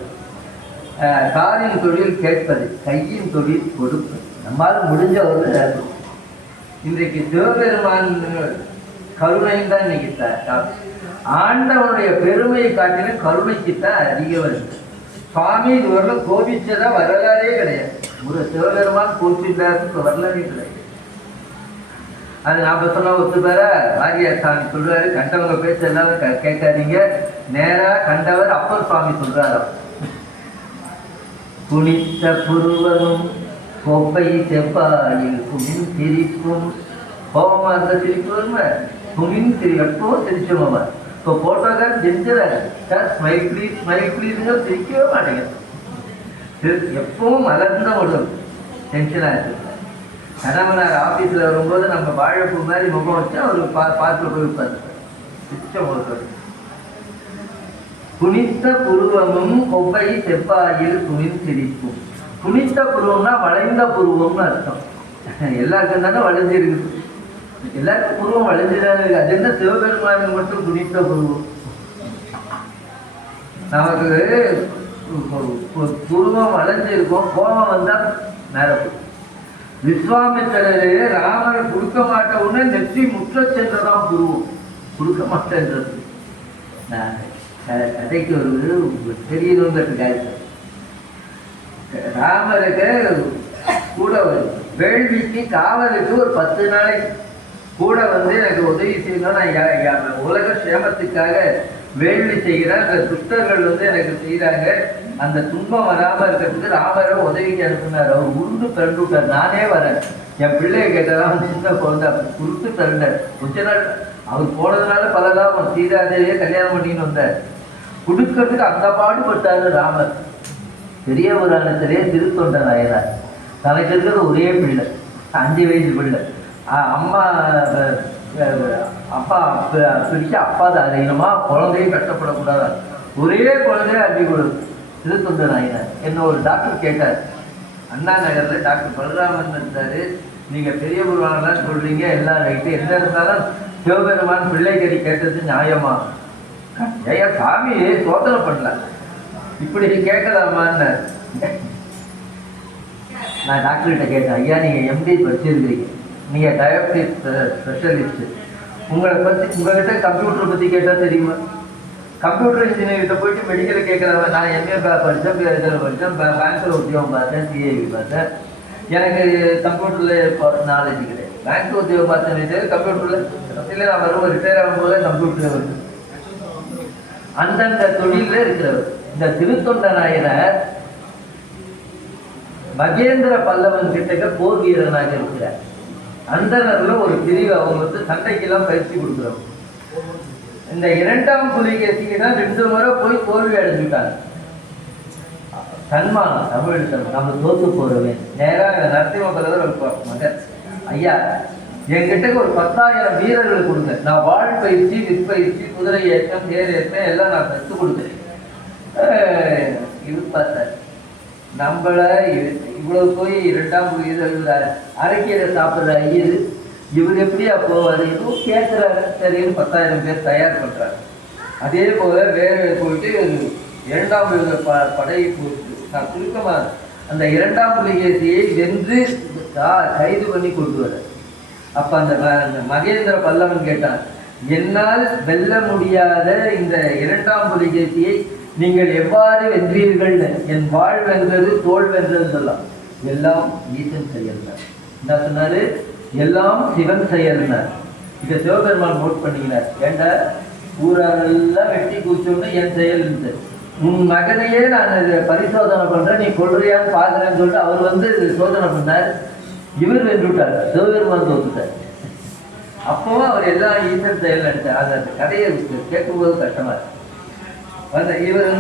காலின் தொழில் கேட்பது, கையின் தொழில் கொடுப்பது. நம்மால் முடிஞ்சவர்கள் இன்றைக்கு சிவபெருமான் கருணையும் தான் இன்னைக்கு ஆண்டவனுடைய பெருமையை காட்டிலும் கருணைக்குத்தான் அதிக வருது. சுவாமி இதுவரையிலும் கோபிச்சதா வரலாறே கிடையாது. ஒரு சிவபெருமான் கோபிச்சாருக்கு வரலாறே கிடையாது. அது நாம சொன்னா ஒத்து பேர வாரியார் சாமி சொல்றாரு, கண்டவங்க பேச எல்லாரும் கேட்காதீங்க, நேரா கண்டவர் அப்பர் சுவாமி சொல்றாரு. குனித்த புருவனும் கொப்பை செவ்வாயில் குமின் சிரிப்பும், கோபமா இருந்த சிரிப்பு வருமா? குமின் சிரி எப்பவும் சிரிச்சோமா? இப்போ போட்டோக்கார் செஞ்சுறாரு, சார் ஸ்மைல் ப்ளீஸ் ஸ்மைல் ப்ளீஸுங்க, சிரிக்கவே மாட்டேங்க. எப்பவும் மலர்ந்த உடல் டென்ஷனாக இருக்கு. கணவனார் ஆஃபீஸில் வரும்போது நம்ம வாழைப்பூ மாதிரி முகம் வச்சு அவர் பார்த்து போய் உட்காந்து சிச்சம் கொடுக்குறது. குனித்த புருவமும் கொப்பை செவ்வாயில் குனின் சிரிப்பும். குனித்த புருவம்னா வளைந்த புருவம்னு அர்த்தம். எல்லாருக்கும் தானே வளைஞ்சிருக்கு, எல்லாருக்கும் புருவம் வளைஞ்சுதான் இருக்கு. அது என்ன சிவபெருமானுக்கு மட்டும் குனித்த புருவம்? நமக்கு புருவம் வளைஞ்சிருக்கும், கோபம் வந்தா நேரம். விஸ்வாமித்திரரு ராமரை கொடுக்க மாட்ட உடனே நெற்றி முற்ற சென்றதான் புருவம், கொடுக்க மாட்டேன்றது. கதைக்கு ஒரு தெரியணுங்கிறதுக்காக ராமருக்கு கூட வேள்விக்கு காவலுக்கு ஒரு 10 நாளைக்கு கூட வந்து எனக்கு உதவி செய்யணும், நான் உலக சேமத்துக்காக வேள்வி செய்கிறேன், அந்த துஷ்டர்கள் வந்து எனக்கு செய்கிறாங்க, அந்த துன்பம் வராமல் இருக்கிறதுக்கு ராமரை உதவிக்கு அனுப்புனார். அவர் உருண்டு பிறண்டுட்டார். நானே வரேன், என் பிள்ளைய கேட்டதான் சின்ன குழந்தை உருட்டு பிறண்டார். கொஞ்ச நாள் அவர் போனதுனால பலதான் சீதாதேவியே கல்யாணம் பண்ணின்னு வந்தார். கொடுக்கறதுக்கு அந்த பாடுபட்டாரு ராமர். பெரிய புராணத்திலே திருத்தொண்ட நாயனார். தனக்கு இருக்கிறது ஒரே பிள்ளை, 5 வயசு பிள்ளை. அம்மா அப்பா பிடிச்ச அப்பா தான் அதிகமா, குழந்தையும் கஷ்டப்படக்கூடாது, ஒரே குழந்தைய அள்ளி கொடுக்கும். திருத்தொண்ட நாயனார் என்ன ஒரு டாக்டர் கேட்டார், அண்ணா நகர்ல டாக்டர் பலராமன் இருந்தாரு, நீங்க பெரிய புராணம்லாம் சொல்றீங்க, எல்லாம் ரைட்டு, என்ன இருந்தாலும் சிவபெருமான் பிள்ளைக்கறி கேட்டது நியாயமா? ஐயா சாமி சோதனை பண்ணல, இப்படி கேட்கலாமான்னு நான் டாக்டர்கிட்ட கேட்டேன். ஐயா நீங்க எம்டி படிச்சிருக்கிறீங்க, நீங்க டயபிட்டிஸ் ஸ்பெஷலிஸ்ட், உங்களை பத்தி உங்ககிட்ட கம்ப்யூட்டரை பத்தி கேட்டா தெரியுமா? கம்ப்யூட்டர் இன்ஜினியர்கிட்ட போயிட்டு மெடிக்கலை கேட்கலாமா? நான் எம்ஏ படித்தேன், இதில் படித்தேன், பேங்க்கில் உத்தியோகம் பார்த்தேன், சிஏவி பார்த்தேன், எனக்கு கம்ப்யூட்டரில் நாலேஜ் கிடையாது. பேங்க் உத்தியோகம் பார்த்தேன், கம்ப்யூட்டரில் இல்லை, நான் வருவோம் ரிட்டையர் ஆகும்போது கம்ப்யூட்டர் வருது. அந்தந்த தொழில இருக்கிறவர். இந்த திருத்தொண்ட நாயனார் மகேந்திர பல்லவன் கிட்ட போர் வீரனாக இருக்கிறார். அந்தனர்ல ஒரு பிரிவு அவங்க சண்டைக்கெல்லாம் பயிற்சி கொடுக்குறவங்க. இந்த 2ஆம் புலிகேசிக்கு தான் 2 முறை போய் தோல்வி அடைஞ்சுட்டாங்க. சன்மானம் தமிழ் நம்ம தோத்து போறவே நேராக நரசிம்ம பல்லவர் மகன், ஐயா என்கிட்ட ஒரு 10,000 வீரர்கள் கொடுங்க, நான் வாழ் பயிற்சி விற்பயிற்சி குதிரை ஏற்றம் தேர் ஏற்றம் எல்லாம் நான் கற்றுக் கொடுக்குறேன். இது பார்த்தார் நம்மள இவ்வளவு போய் 2ஆம் புலிகேசி அரைக்கீரை சாப்பிட்ற ஐயர் இவர் எப்படியா போவார், இதுவும் கேட்குறாரு. சரின்னு 10,000 பேர் தயார் பண்றாரு. அதே போல வேற போயிட்டு 2ஆம் படையை போட்டு நான் சுருக்கமா அந்த 2ஆம் புலிகேசியை வென்று கைது பண்ணி கொண்டு வர. அப்ப அந்த மகேந்திர பல்லவன் கேட்டான், என்னால் வெல்ல முடியாத இந்த 2ஆம் புலிகேசியை நீங்கள் எவ்வாறு வென்றீர்கள்? என் வாழ் வென்றது தோல் வென்றது சொல்லலாம். எல்லாம் ஈசன் செயல்னார். என்ன சொன்னாரு? எல்லாம் சிவன் செயல்னார். இதை சிவபெருமான் நோட் பண்ணிக்கிறார். ஏண்டா ஊரெல்லாம் வெட்டி கூச்சோன்னு என் செயல் இருந்தது, உன் மகனையே நான் பரிசோதனை பண்றேன், நீ கொள்றியான்னு பாக்குறேன்னு சொல்லிட்டு அவர் சோதனை பண்ணார். இவர் வென்றுட்டார், சிவபெருமான் தோத்துட்டார். அப்பவும் அவர் எல்லாம் ஈசன் செயல் நினைச்சார். அந்த கதையை கேட்கும்போது கஷ்டமா இருக்கு. இவர்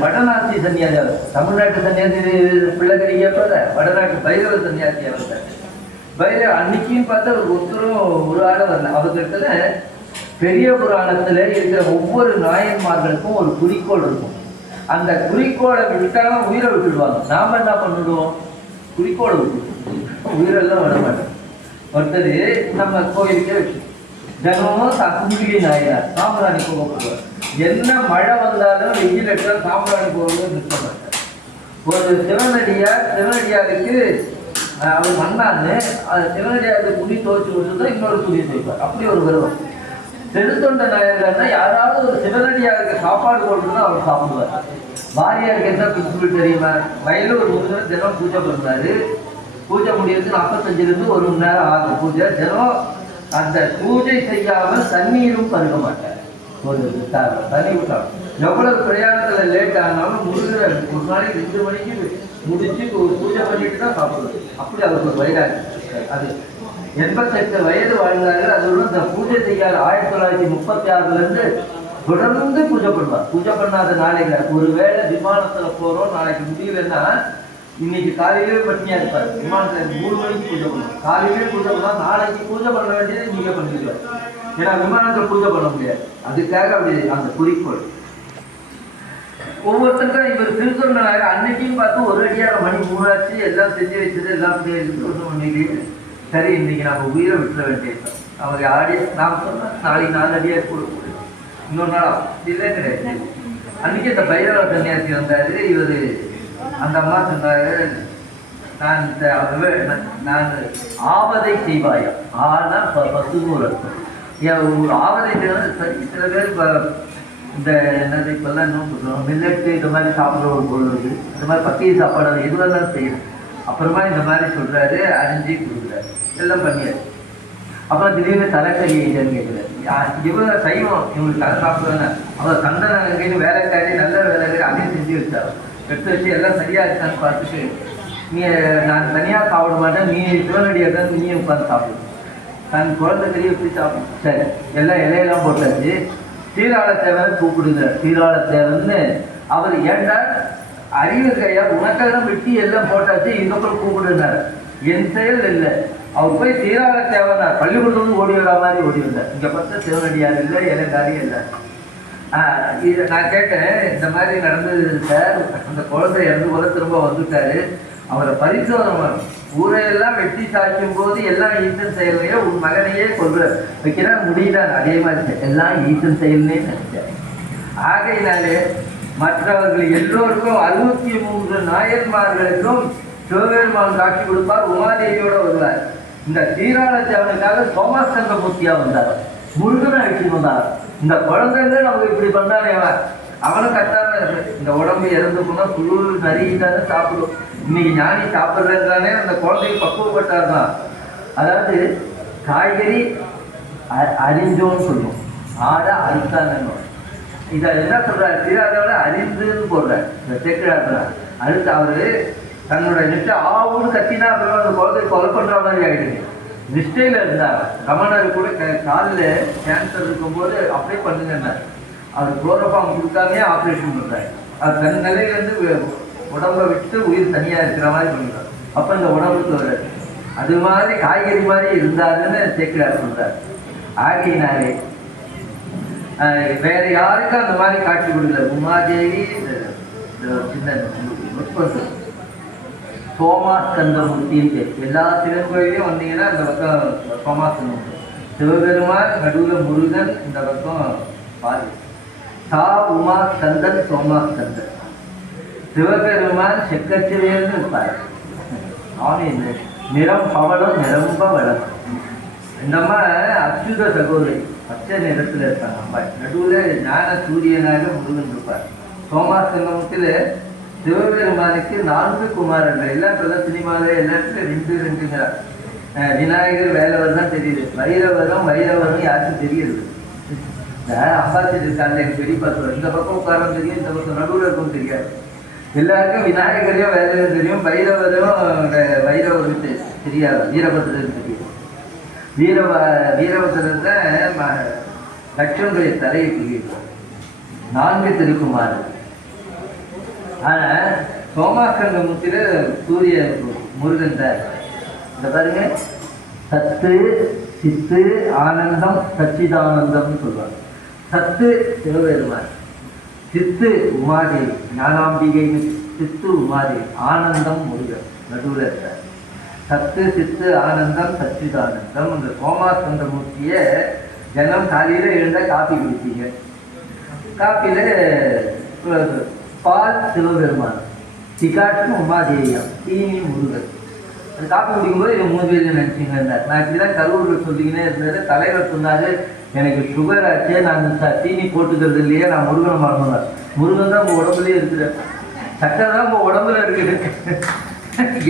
வடநாட்டி சன்னியாசி, தமிழ்நாட்டு சன்னியாசி பிள்ளைகரி கேட்பத வடநாட்டு பைரவ சன்னியாசி அவர். பைரவ அன்னைக்கும் பார்த்தா ஒருத்தரும் ஒரு ஆள வரல. அவர்கிட்ட பெரிய புராணத்துல இருக்கிற ஒவ்வொரு நாயன்மார்களுக்கும் ஒரு குறிக்கோள் இருக்கும். அந்த குறிக்கோளை விட்டாலும் உயிரை விட்டுடுவாங்க. நாம என்ன பண்ணிடுவோம்? குறிக்கோளை விட்டுடுவோம், உயிரெல்லாம் விட மாட்டோம். ஒருத்தர் நம்ம கோயிலுக்கே வச்சு தினமும் கும்பிகை நாயனார் சாம்பிராணி போக போவார். என்ன மழை வந்தாலும் வெயில் எடுத்தாலும் சாம்பிராணி போகிறது நிற்க மாட்டார். ஒரு சிவனடியாருக்கு அவர் மண்ணான்னு சிவனடியாருக்கு துணி துவைச்சு கொடுத்துதான் இன்னொரு துணி துவைப்பார். அப்படி ஒரு விரதம். திருத்தொண்ட நாயகர்னா யாராவது ஒரு சிவனடியாருக்கு சாப்பாடு போட்டுதான் அவர் சாப்பிடுவார். பாரியாருக்கு என்ன பிரின்சிபிள் தெரியுமா? வயலில் ஒரு முருகன் தினம் பூஜை பண்ணுறாரு. பூஜை முடியறதுக்கு 45 1 மணி நேரம் ஆகும் பூஜை. தினம் அந்த பூஜை செய்யாமல் தண்ணீரும் பருக மாட்டார். ஒரு தண்ணி விட்டார். எவ்வளவு பிரயாணத்துல லேட் ஆனாலும் முருகர் ஒரு நாளைக்கு 2 மணிக்கு முடிச்சு பூஜை பண்ணிட்டு தான் சாப்பிடுவார். அப்படி அவருக்கு ஒரு வைராகி. அது 88 வயது வாழ்ந்தார்கள். அதோட இந்த பூஜை செய்யாத 1936 தொடர்ந்து பூஜை பண்ணுவார். பூஜை பண்ணாத நாளைக்கு ஒருவேளை விமானத்துல போறோம், நாளைக்கு முடியலன்னா இன்னைக்கு காலையிலே பட்டினியா இருப்பார். விமானத்துல 3 மணிக்கு பூஜை பண்ணுவோம். காலையிலே பூஜை பண்ணா நாளைக்கு பூஜை பண்ண வேண்டியது நீங்க பண்ணிடுவார். ஏன்னா விமானத்துல பூஜை பண்ண முடியாது. அதுக்காக அப்படி அந்த குறிக்கோள் ஒவ்வொருத்தருக்கும். இவர் திருத்தொண்ட நாயகர் அன்னைக்கும் பார்த்து ஒரு அடியாக மணி 3 ஆச்சு. எல்லாம் செஞ்சு வச்சது எல்லாம் பண்ணிட்டு சரி இன்னைக்கு நம்ம உயிரை விட்டுற வேண்டியது. அவங்க ஆடி நாம் சொன்னா நாளைக்கு 4 அடியாக கொடுக்க இன்னொரு நாள் இல்லை கிடையாது. அன்னைக்கு இந்த பைரவ சன்னியாசி வந்தாரு. இவர் அந்த அம்மா சொன்னாரு, நான் ஆவதை செய்வாயா? ஆனா பசுமூர் அர்த்தம். ஆவதை சில பேர் இந்த என்னது இப்பெல்லாம் இன்னும் சொல்றோம் மில்லட்டு இந்த மாதிரி சாப்பிட்ற ஒரு பொருள் இருக்கு. இந்த மாதிரி பத்திய சாப்பாடு எதுவெல்லாம் செய்யணும். அப்புறமா இந்த மாதிரி சொல்றாரு, அரிஞ்சு கொடுக்குறாரு, எல்லாம் பண்ணியாரு. அப்புறம் திடீர்னு தலைக்கறி இல்லைன்னு கேட்குறாரு. இவங்க சைவம், இவங்களுக்கு தலை சாப்பிடுவாங்க. அவர் சந்தனங்கன்னு வேலைக்காரி நல்ல வேலைக்காரி அதையும் செஞ்சு வச்சாரு. எடுத்து வச்சு எல்லாம் சரியா இருக்கான்னு பார்த்துட்டு, நீ நான் தனியாக சாப்பிட மாட்டேன், நீ சிவனடியாக தான் நீ உட்காந்து சாப்பிடு, தன் குழந்தை கறி எப்படி சாப்பிடும். சரி எல்லாம் இலையெல்லாம் போட்டாச்சு. சீராள தேவன் கூப்பிடுங்க. சீராள தேவன்னு அவர் ஏண்டா அறிவு கையா உனக்கெல்லாம் வெட்டி எல்லாம் போட்டாச்சு, இதுக்கப்புறம் கூப்பிடுனார். என் செயல் இல்லை. அவர் போய் சீராள தேவனார் பள்ளிக்கூடத்துலேருந்து ஓடி வர மாதிரி ஓடி வந்தார். இங்கே பார்த்தா சிவனடியார் இல்லை, இலைக்காரியும் இல்லை. இது நான் கேட்டேன், இந்த மாதிரி நடந்தது சார். அந்த குழந்தை இறந்து போல திரும்ப வந்துட்டாரு. அவரை பரிசோதனை ஊரையெல்லாம் வெட்டி சாய்க்கும் போது எல்லாம் ஈசன் செயல்லையே உன் மகனையே கொல்ற வைக்கிறா முடியல. அதே மாதிரி எல்லாம் ஈசன் செயல்னே நினைச்சார். ஆகையினாலே மற்றவர்கள் எல்லோருக்கும் 63 நாயன்மார்களுக்கும் சிவபெருமான் காட்சி கொடுப்பார். உமாதேவியோட வருவார். இந்த சீராள தேவனுக்காக சோமாஸ்கந்த மூர்த்தியா வந்தார். முருகனை அழிச்சு வந்தார். இந்த குழந்தைங்க நமக்கு இப்படி பண்ணானே அவனும் கட்டாம இந்த உடம்பு இறந்து போனா புழு நரிதானே சாப்பிடும். இன்னைக்கு ஞானி சாப்பிட்றதுதானே அந்த குழந்தைக்கு பக்குவப்பட்டார் தான். அதாவது காய்கறி அரிஞ்சோன்னு சொல்லுவோம், ஆடை அரித்தான்னு. இதை என்ன சொல்றாரு, தீராதவரை அறிந்துன்னு போடுறார் இந்த சேக்கிழார். அடுத்து அவரு தன்னோட நிஷ்டை ஆவுன்னு கத்தினா அப்புறம் அந்த குழந்தை கொலை பண்ற மாதிரி ஆயிடுது. நிஷ்டையில இருந்தார். ரமணர் கூட காலில் கேன்சர் இருக்கும்போது அப்படியே பண்ணுங்கன்னா அவர் குளோரோஃபார்ம் கொடுக்காமே ஆப்ரேஷன் பண்றாரு. அது தன் நிலையிலேருந்து உடம்பை விட்டு உயிர் தனியா இருக்கிற மாதிரி பண்ணுறாரு. அப்ப இந்த உடம்புக்கு வர்றாரு. அது மாதிரி காய்கறி மாதிரி இருந்தாருன்னு சேக்கிழார் சொல்றாரு. ஆகையினாலே வேற யாருக்கும் அந்த மாதிரி காட்சி கொடுக்கல. உமாதேவி சின்ன சோமாஸ்கந்தமூர்த்தின்னு எல்லா சிவன் கோயிலையும் வந்தீங்கன்னா இந்த பக்கம் சோமாஸ்கந்தம், சிவபெருமான் நடுவில் முருகன், இந்த பக்கம் பாதி சா உமா ஸ்கந்தன் சோமாஸ்கந்தன். சிவபெருமான் செக்கச்சிலேருந்து இருப்பார். அவன் நிறம் பவளம் நிரம்ப வளம். நம்ம அச்சுத சகோதரி பச்சை நிறத்துல இருப்பாங்க. அம்பாள் நடுவில் ஞான சூரியனாக முருகன் இருப்பார். சோமாஸ்கந்தமத்தில் சிவபெருமானுக்கு 4 குமாரர்கள். எல்லா இப்பதான் சினிமாவில எல்லாத்துக்கும் 2 விநாயகர் வேலவர் தான் தெரியுது. வைரவரும் யாருக்கும் தெரியுது. அம்பாசிட்டு இருக்காங்க எங்க பெரியப்பா சொல்ற, இந்த பக்கம் உட்காரம் தெரியும், இந்த பக்கம் நடுவில் இருக்கும் தெரியாது. எல்லாருக்கும் விநாயகரையும் வேலவரும் தெரியும், வைரவரும் தெரியாது, வீரபத்திரன் தெரியும். வீரபத்திரத்தை லட்சங்களுடைய தலையை புரியும் 4 திருக்குமாறு. ஆனா சோமாஸ்கந்தமூர்த்தியில சூரிய முருகன் தான். இந்த பாருங்க, சத்து சித்து ஆனந்தம் சச்சிதானந்தம்னு சொல்லுவாங்க. சத்து சிவபெருமான், சித்து உமாதேவி ஞானாம்பிகை, சித்து உமாதேவி, ஆனந்தம் முருகன் நடுவில் இருக்கார். சத்து சித்து ஆனந்தம் சச்சிதானந்தம். அந்த சோமாஸ்கந்தமூர்த்திய ஜனம் காலையில எழுந்தா காப்பி குடிப்பீங்க. காப்பியில பால் சிவபெருமான், சிகாட்டு உமாதேவியம், தீனி முருகன். அது காப்பி குடிக்கும்போது இவங்க 3 பேர் நினைச்சிங்க இருந்தார். நான் இப்படிதான் கரூரில் சொல்லிக்கினே இருந்தது. தலைவர் சொன்னாரு, எனக்கு சுகர் ஆச்சு, நான் தீனி போட்டுக்கிறது இல்லையே, நான் முருகனை மறந்துதான். முருகன் தான் உங்க உடம்புலயே இருக்குது, சக்கரை தான் உங்க உடம்புல இருக்குது,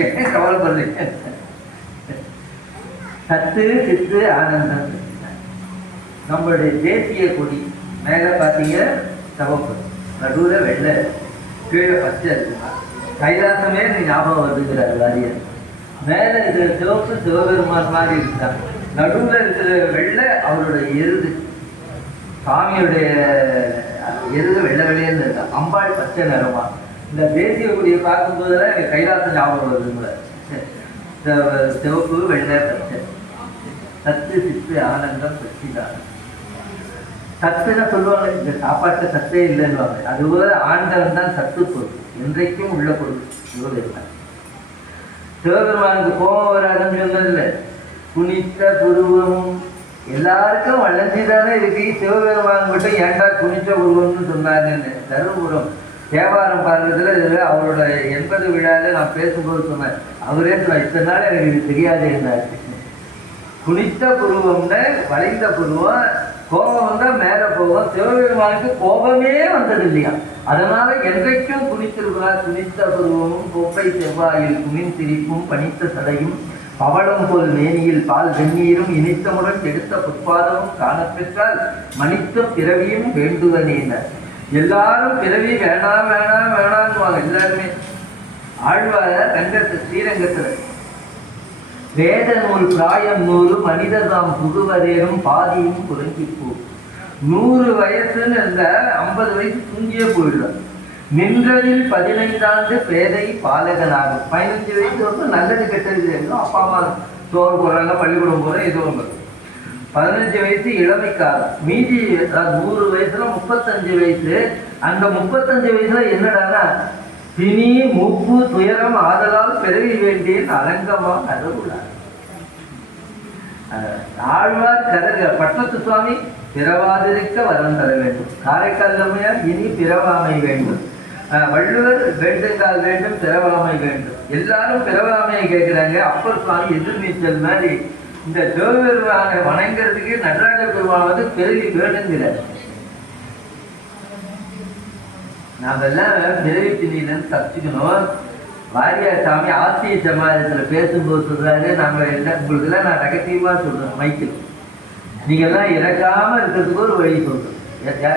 ஏன் கவலைப்படுறீங்க? சத்து சித்து ஆனந்தம். நம்மளுடைய தேசிய கொடி மேல பார்த்தீங்க சிவப்பு, நடுவில் வெள்ளை, கீழே பச்சை இருக்குமா. கைலாசமே ஞாபகம் வருதுங்கிறார் வாரியர். மேல இருக்கிற சிவப்பு சிவபெருமான் மாதிரி இருக்காங்க. நடுவில் இருக்கிற வெள்ளை அவருடைய எருது, சாமியுடைய எருது வெள்ளை வெள்ளையன்னு இருக்கா. அம்பாள் பச்சை நிறமா. இந்த தேசிய கொடியை பார்க்கும்போதுதான் எனக்கு கைலாசம் ஞாபகம் வருதுங்கள. சிவப்பு வெள்ளை பச்சை. சத்து சித்து ஆனந்தம் சச்சிதானந்தம். சத்துன்னு சொல்லுவாங்க, இந்த சாப்பாட்டு சத்தே இல்லைன்னுவாங்க. அதுபோல ஆண்டவன் தான் சத்து பொருள், என்றைக்கும் உள்ள பொருள் சிவபெருமான். சிவபெருமானுக்கு கோபம் வராதுன்னு சொன்னதில்லை. குனித்த புருவமும் எல்லாருக்கும் வளர்ச்சிதானே இருக்கு. சிவபெருமான் மட்டும் ஏண்டா குனித்த புருவம்னு சொன்னாங்கன்னு தருமபுரம் தேவாரம் பாடுறதுல அவரோட 80 விழாவில் நான் பேசும்போது சொன்னேன். அவரே சொன்ன, இத்தனை நாள் எனக்கு இது தெரியாது இருந்தாரு. குனித்த புருவம்னு வளைந்த புருவம், கோபம் வந்தா மேல போகும். சிவபெருமானுக்கு கோபமே வந்தது இல்லையா, அதனால என்றைக்கும் குனித்திருக்கிறார். குனித்த புருவமும் கோப்பை செவ்வாயில் குமின் சிரிப்பும் பனித்த சடையும் பவளம் போல் மேனியில் பால் வெந்நீரும் இனித்தமுடன் எடுத்த புட்பாதமும் காணப்பெற்றால் மனித்த பிறவியும் வேண்டுவனேன. எல்லாரும் பிறவி வேணாம் வேணாம் வேணாம்னுவாங்க எல்லாருமே. ஆழ்வார தங்கத்து ஸ்ரீரங்கத்துல வேத நூல் பிராயம் 100 மனிதர் தாம் புகுவதேனும் பாதியும் குறைஞ்சிப்போ. 100 வயசுன்னு இருந்த 50 வயசு தூங்கியே போயிடும். நின்றதில் 15 ஆண்டு பேதை பாலகனாகும். 15 வயசு வந்து நல்லது கெட்டது இருந்தோம். அப்பா அம்மா சோறு போடுறாங்க, பள்ளிக்கூடம் போகிறோம், ஏதோ ஒன்று. 15 வயசு இளமைக்காலம். மீதி 100 வயசுல 35 வயசு. அந்த 35 வயசுல என்னடானா பிணி மூப்பு துயரம் ஆதலால் பிறவி வேண்டியன் அரங்கமா கதவுள்ளார். ஆழ்வார் கதக பட்டத்து சுவாமி பிறவாதிருக்க வரம் தர வேண்டும். காரைக்கால் அம்மையார் இனி பிறவாமை வேண்டும். வள்ளுவர் வேண்டுங்கால் வேண்டும், பிறவாமை வேண்டும். எல்லாரும் பிறவாமையை கேட்கிறாங்க. அப்பர் சுவாமி எதிர்நீச்சல் மாதிரி இந்த சிவபெருமானை வணங்குறதுக்கு நடராஜ பெருமான் வந்து பிறவி வேணுங்கிறார். நாமெல்லாம் பிறவி பிணியிலிருந்து தப்பிச்சுக்கணும். வாரியார் சாமி ஆசிய சமாஜத்தில் பேசும்போது சொல்றாரு, நாம எல்லாம் உங்களுக்கெல்லாம் நான் ரகசியமா சொல்றேன் மைக்கில், நீங்கெல்லாம் இறக்காம இருக்கிறதுக்கு ஒரு வழி சொல்றேன்.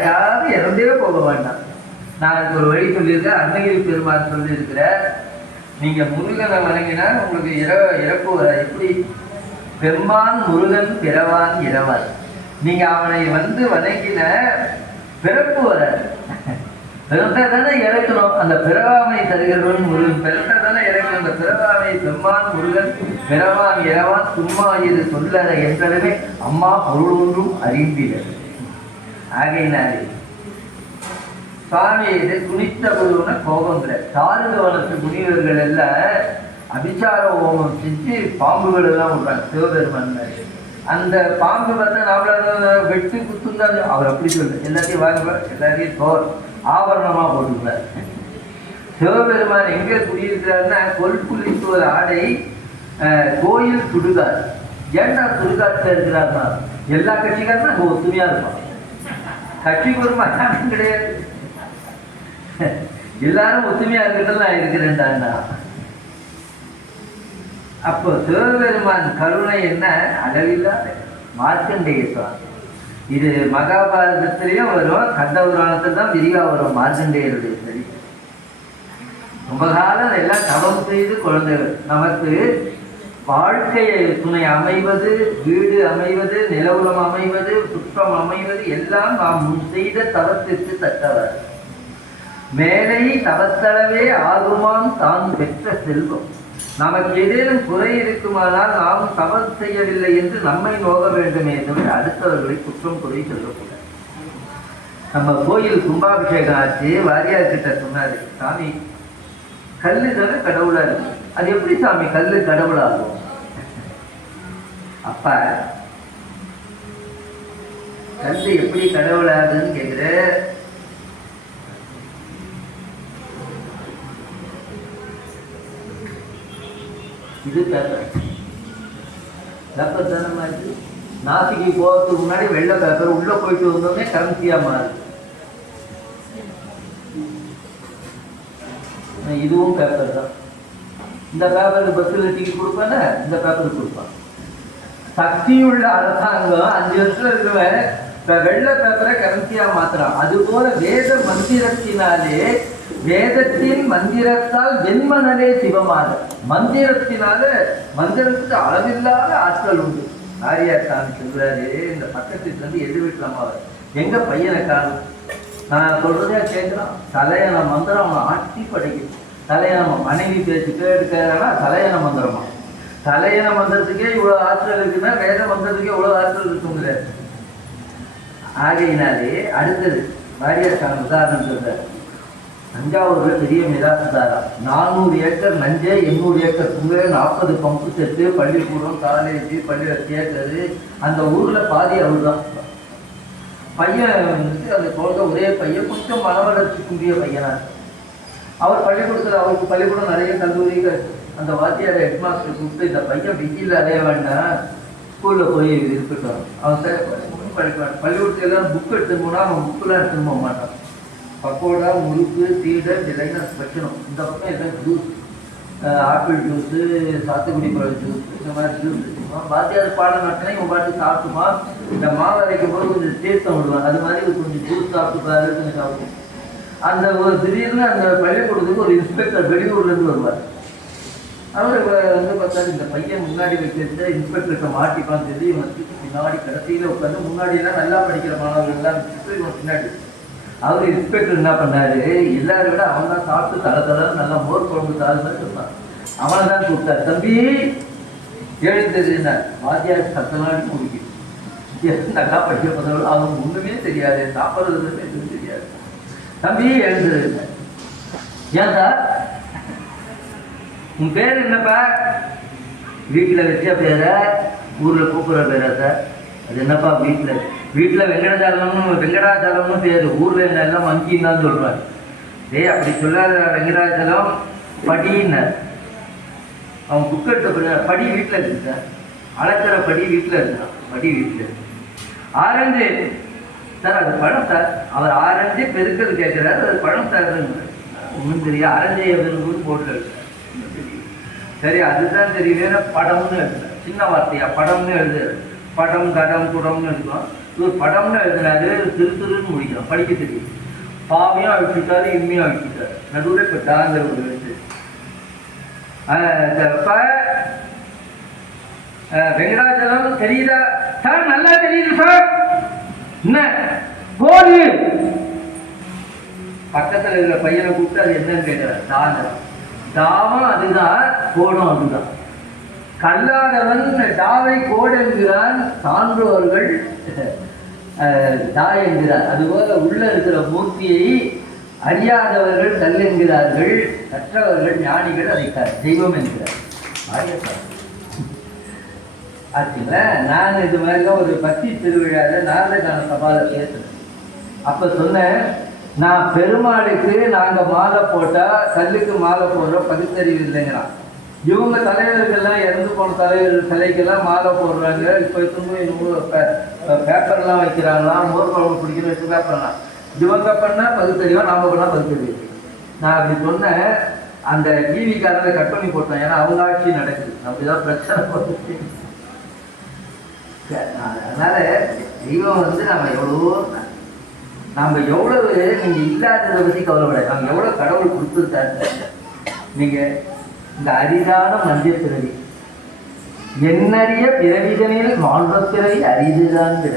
யாரும் இறந்தே போக வேண்டாம். நான் அதுக்கு ஒரு வழி சொல்லியிருக்கேன். அருணகிரி பெருமாள் சொல்லியிருக்கிற, நீங்க முருகனை வணங்கினா உங்களுக்கு இறப்பு வர. எப்படி? பெருமான் முருகன் பிறவான் இரவான். நீங்க அவனை வணங்கின பிறப்பு வராது. பிறந்தா தானே இறக்கணும். அந்த பிறவாமை தருகிறவன் முருகன். பிறந்தா தானே இறக்கணும். அந்த பிறவாமை பெம்மான் முருகன் பிறவான் இரவான் சும்மா இது சொல்லற என்றளவே அம்மா பொருள் ஒன்றும் அறிந்தினர். ஆகையினாலே சுவாமி இது குனித்த குருவன கோபங்கிற சாருகவனத்து முனிவர்கள் எல்லாம் அபிச்சார ஹோமம் செஞ்சு பாம்புகள் எல்லாம் விடுறாங்க சிவபெருமான். அந்த பாம்பு பார்த்தா நாமள வெட்டு குத்துந்தான். அவர் அப்படி சொல்லு, எல்லாத்தையும் வாங்குவார், எல்லாத்தையும் தோல் ஆபரணமா போட்டுக்கிறார். சிவபெருமான் எங்க குடியிருக்கிறாருன்னா கொல்புலிக்கு ஒரு ஆடை கோயில் சுடுகார். ஏன்டா சுடுகாட்டுல இருக்கிறாருன்னா எல்லா கட்சிக்காரரும் அங்க ஒத்துமையா இருப்பான். கட்சி பெருமான் கிடையாது, எல்லாரும் ஒத்துமையா இருக்கிறது நான் இருக்கிறேன்டான்னா. அப்போ சிவபெருமான் கருணை என்ன அளவில்லாத. மார்க்கண்டேய சுவாமி இது மகாபாரதத்திலையும் வரும், கந்தபுராணத்தில் தான் விரிவா வரும். மார்க்கண்டேயருடைய சரி ரொம்ப காலம் எல்லாம் தவம் செய்து குழந்தைகள் நமக்கு வாழ்க்கையை துணை அமைவது, வீடு அமைவது, நிலவுலம் அமைவது, சுற்றம் அமைவது எல்லாம் நாம் முன் செய்த தவத்திற்கு தக்கவர். மேலை தவத்தளவே ஆகுமான் தான் பெற்ற செல்வம். நமக்கு ஏதேனும் குறை இருக்குமானால் நாம் தவறு செய்யவில்லை என்று நம்மை நோக வேண்டுமே தவிர அடுத்தவர்களை குற்றம் குறை சொல்லக்கூடாது. நம்ம கோயில் கும்பாபிஷேகம் ஆச்சு, வாரியார் கிட்ட சொன்னாரு, சாமி கல்லு தானே கடவுளா இருக்கு, அது எப்படி சாமி கல்லு கடவுளாகும்? அப்ப கல்லு எப்படி கடவுளாகுதுன்னு கேக்குற. இது பேப்பர் பேப்பர் தானே மாதிரி. நாசிக்கு போகிறதுக்கு முன்னாடி வெள்ளை பேப்பர் உள்ள போயிட்டு வந்தோடனே கரன்சியா மாறுது. இதுவும் பேப்பர் தான். இந்த பேப்பருக்கு பஸ்ஸில் டிக்கெட் கொடுப்பாங்க, இந்த பேப்பருக்கு கொடுப்பாங்க. சக்தியுள்ள அரசாங்கம் 5 வருஷத்துல இருக்கிறவன் வெள்ளை பேப்பரை கரன்சியா மாத்துறான். அது போல வேத மந்திரத்தினாலே, வேதத்தின் மந்திரத்தால் வெண்மனலே சிவமாக. மந்திரத்தினால மந்திரத்துக்கு அளவில்லாத ஆற்றல் உண்டு. ஆரியார் சாமி சொல்றாரு, இந்த பக்கத்துல இருந்து எது வீட்டுலாமா எங்க பையனை காணும். நான் சொல்றதே கேட்கிறான். தலையண மந்திரம் அவனை ஆட்டி படைக்கும். தலையண மனைவி பேச்சு கேட்கிறானா தலையண மந்திரமா? தலையண மந்திரத்துக்கே இவ்வளவு ஆற்றல் இருக்குன்னா வேத மந்திரத்துக்கே இவ்வளவு ஆற்றல் இருக்குங்கிற. ஆகையினாலே அடுத்தது வாரியார் சாமி உதாரணம் சொல்றாரு. தஞ்சாவூர்ல பெரிய மிராசுதாரா 400 ஏக்கர் நஞ்சை, 800 ஏக்கர் புங்க, 40 பம்பு செட்டு, பள்ளிக்கூடம், காலேஜ், தியேட்டரு. அந்த ஊர்ல பாதி அவர் தான். பையன் அந்த குழந்தை ஒரே பையன், கொஞ்சம் மன வளர்ச்சிக்குரிய பையனா. அவர் பள்ளிக்கூடத்தில், அவருக்கு பள்ளிக்கூடம் நிறைய கல்லூரிகள். அந்த வாத்தியார் ஹெட்மாஸ்டர் கூப்பிட்டு, இந்த பையன் வெயில் அடைய வேண்டாம், ஸ்கூலில் போய் இருக்கட்டும். அவன் படிப்பான். பள்ளிக்கூடத்தில் எல்லாரும் புக் எடுத்துன்னு போனால் அவன் புக்கெல்லாம் எடுத்துன்னு போக மாட்டான். பக்கோடா, முறுக்கு, சீடர் இதெல்லாம் வைக்கணும். இந்த பக்கம் எல்லாம் ஜூஸ், ஆப்பிள் ஜூஸு, சாத்துக்குடி பழம் ஜூஸ், இந்த மாதிரி ஜூஸ் வச்சுக்குவான். வாத்தியார் பாடம் நடத்தினா இவன் பாட்டு சாப்பிட்டுமா. இந்த மாவு அரைக்கும் போது கொஞ்சம் தீர்த்தம் விடுவான். அது மாதிரி கொஞ்சம் ஜூஸ் சாப்பிட்டுப்பாரு, கொஞ்சம் சாப்பிடும். அந்த ஒரு திடீர்னு அந்த பள்ளிக்கூடத்துக்கு ஒரு இன்ஸ்பெக்டர் வெளியூர்லேருந்து வருவார். அவர் பார்த்தாரு, இந்த பையன் முன்னாடி வச்சிருந்த இன்ஸ்பெக்டருக்கு மாட்டிப்பான்னு சொல்லி இவன் பின்னாடி கடைசியில் உட்காந்து, முன்னாடியெல்லாம் நல்லா படிக்கிற மாணவர்கள்லாம் வச்சுட்டு இவன் பின்னாடி. அவர் இன்ஸ்பெக்டர் என்ன பண்ணாரு, எல்லாரும் விட அவன் தான் சாப்பிட்டு தலை நல்லா மோர் குழம்பு தாருன்னு சொன்னான். அவனை தான் கூப்பிட்டார். தம்பி எழுந்ததுன்னா வாத்தியார் சத்தனாடி முடிக்கும். நல்லா படிக்க போதவர்கள் அவனுக்கு ஒண்ணுமே தெரியாது, சாப்பிட்றது எதுவும் தெரியாது. தம்பி எழுந்தது. ஏன் சார் உன் பேர் என்னப்பா? வீட்டில் வச்ச பேர, ஊரில் கூப்பிட்ற பேரா சார்? அது என்னப்பா வீட்டில் வெங்கடாச்சலம்னு பேர், ஊரில் எல்லாம் மங்கின்னு தான் சொல்கிறார். அப்படி சொல்லாத வெங்கடாச்சலம் படின்னார். அவன் புக் எடுத்த படி வீட்டில் இருக்கு சார், அளக்கிற படி வீட்டில் இருக்கான். படி வீட்டில் இருக்கு. ஆரஞ்சு சார், அது பழம் சார். அவர் ஆரஞ்சு பெருக்கிறது கேட்குறாரு, அது பழம் சார். ஒன்றும் தெரியும், ஆரஞ்சு எதுன்னு போட்டு இருக்கு. சரி, அதுதான் தெரியல. படம்னு எழுதுறேன், சின்ன வார்த்தையா படம்னு எழுதுறேன். படம் கடம் குடம்னு இருக்கும். ஒரு படம்னு எழுதினாரு, திருன்னு முடிக்கிறோம், படிக்க தெரியும். பாவையும் அழிச்சுட்டாரு, இனிமையும் அழிச்சுட்டாரு, நடுவில் இப்போ தாங்கிற ஒரு எழுத்து. வெங்கடாச்சலம் தெரியுதா சார்? நல்லா தெரியுது சார். என்ன கோடு? பக்கத்தில் இருக்கிற பையனை கூப்பிட்டு அது என்னன்னு கேட்கிறார். தானம். தாவம் அதுதான், கோடம் அதுதான். கல்லாதவன் தாவை கோடு என்கிறான், சான்றோர்கள் தாய் என்கிறார். அதுபோல உள்ள இருக்கிற மூர்த்தியை அறியாதவர்கள் கல் என்கிறார்கள், கற்றவர்கள் ஞானிகள் அதை தெய்வம் என்கிறார். ஆச்சுங்களா? நான் இது மாதிரிலாம் ஒரு பக்தி திருவிழாவில் நாரதகான சபாவில் பேசுறேன். அப்போ சொன்னேன், நான் பெருமாளுக்கு நாங்கள் மாலை போட்டால் கல்லுக்கு மாலை போடுறோம், பகுத்தறிவு இல்லைங்கிறான். இவங்க தலைவர்கள்லாம் இறந்து போன தலைவர் சிலைக்கெல்லாம் மாலை போடுறாங்க. இப்போ பேப்பர்லாம் வைக்கிறாங்களாம், மோர் குழம்பு பிடிக்கிற வச்சு பேப்பர்லாம். இவங்க பண்ணால் பகுத்தறிவா, நாம் பண்ணால் பகுத்தறிவு. நான் அப்படி சொன்னேன். அந்த டிவிக்காரரை கட் பண்ணி போட்டேன். ஏன்னா அவங்க ஆட்சி நடக்குது, அப்படிதான் பிரச்சனை போட்டு. அதனால தெய்வம் நம்ம எவ்வளவு நீங்க இல்லாததை பற்றி கவலைப்பட, நம்ம எவ்வளவு கடவுள் கொடுத்துருக்காரு. நீங்க இந்த அரிதான மஞ்சள் பிறவி, என்னறிய பிறவிதனில் மாற்றப்பிறவி அரிதுதான் விட.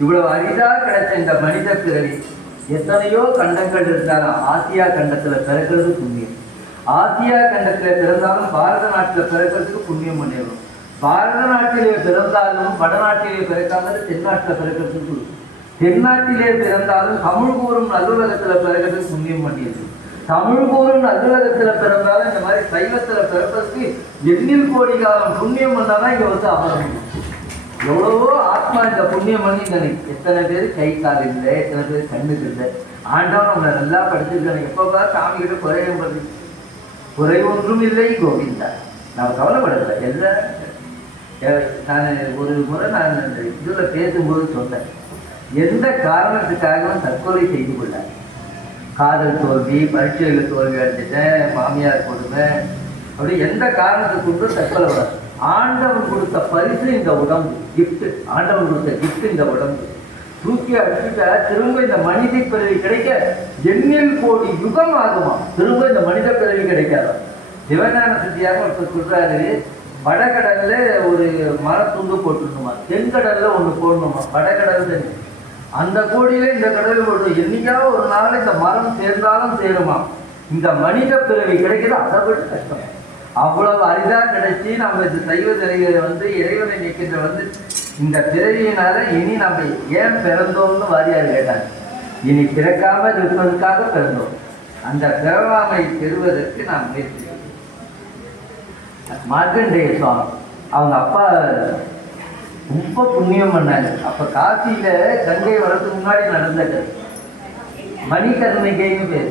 இவ்வளவு அரிதா கிடைச்ச இந்த மனித பிறவி, எத்தனையோ கண்டங்கள் இருந்தாலும் ஆசியா கண்டத்துல பிறக்கிறது புண்ணியம். ஆசியா கண்டத்துல பிறந்தாலும் பாரத நாட்டுல பிறக்கிறதுக்கு புண்ணியம் பண்ணிடணும். பாரத நாட்டிலே பிறந்தாலும் வடநாட்டிலே பிறக்காமல் தென்னாட்டில் பிறக்கிறதுக்கு, தென்னாட்டிலே பிறந்தாலும் தமிழ் கூறும் நல்லுலகத்தில் பிறக்கிறதுக்கு புண்ணியம் பண்ணியது. தமிழ் கூறும் நல்லுலகத்தில் பிறந்தாலும் இந்த மாதிரி சைவத்தில் பிறப்பதற்கு எண்ணில் கோடி காலம் புண்ணியம் பண்ணாதான் இங்கே வந்து அமரும். எவ்வளவோ ஆத்மா இந்த புண்ணியம் பண்ணி நினைக்கு. எத்தனை பேர் கை கால் இல்லை, எத்தனை பேர் கண்ணுக்கு இல்லை. ஆண்டவன் நம்மளை நல்லா படிச்சிருக்காங்க. எப்போ சாமி கிட்ட குறையும் பண்ணி குறை ஒன்றும் இல்லை கோவிந்தா. நான் கவலைப்படலை. எல்லாம் நான் ஒரு முறை நான் இதில் பேசும்போது சொன்னேன், எந்த காரணத்துக்காகவும் தற்கொலை செய்து கொள்ள. காதல் தோல்வி, பரீட்சைகள் தோல்வி அடைஞ்சிட்டேன், மாமியார் கொடுமை, அப்படி எந்த காரணத்தை கொண்டு தற்கொலை வர. ஆண்டவன் கொடுத்த பரிசு இந்த உடம்பு, கிஃப்ட். ஆண்டவன் கொடுத்த கிஃப்ட் இந்த உடம்பு. தூக்கி அடிச்சுட்டா திரும்ப இந்த மனித பிறவி கிடைக்க எண்ணில் கோடி யுகம் ஆகுமா. திரும்ப இந்த மனித பிறவி கிடைக்காதா. சிவஞான சித்தியாக ஒருத்தர் சொல்றாரு, வடகடல்ல ஒரு மரத்துண்டு போட்டுணுமா, தென்கடல்ல ஒன்று போடணுமா. வடகடல் தண்ணி அந்த கோடியில இந்த கடல் போடணும். என்னைக்காவது ஒரு நாள் இந்த மரம் சேர்ந்தாலும் சேருமா. இந்த மனித பிறவி கிடைக்கிறது அதை விட கஷ்டம். அவ்வளவு அரிதா கிடைச்சி நம்ம இந்த சைவ நிலைகளை இறைவனை நிற்கின்ற இந்த பிறவியினால இனி நம்ம ஏன் பிறந்தோம்னு வாரியார் கேட்டாங்க. இனி பிறக்காம இருப்பதற்காக பிறந்தோம். அந்த பிறவாமை பெறுவதற்கு நாம் முயற்சி. மார்க்கண்டேய சுவாமி அவங்க அப்பா ரொம்ப புண்ணியம் பண்ணாங்க. அப்ப காசியில கங்கை வரதுக்கு முன்னாடி நடந்தது மணிகர்ணிகைன்னு பேர்.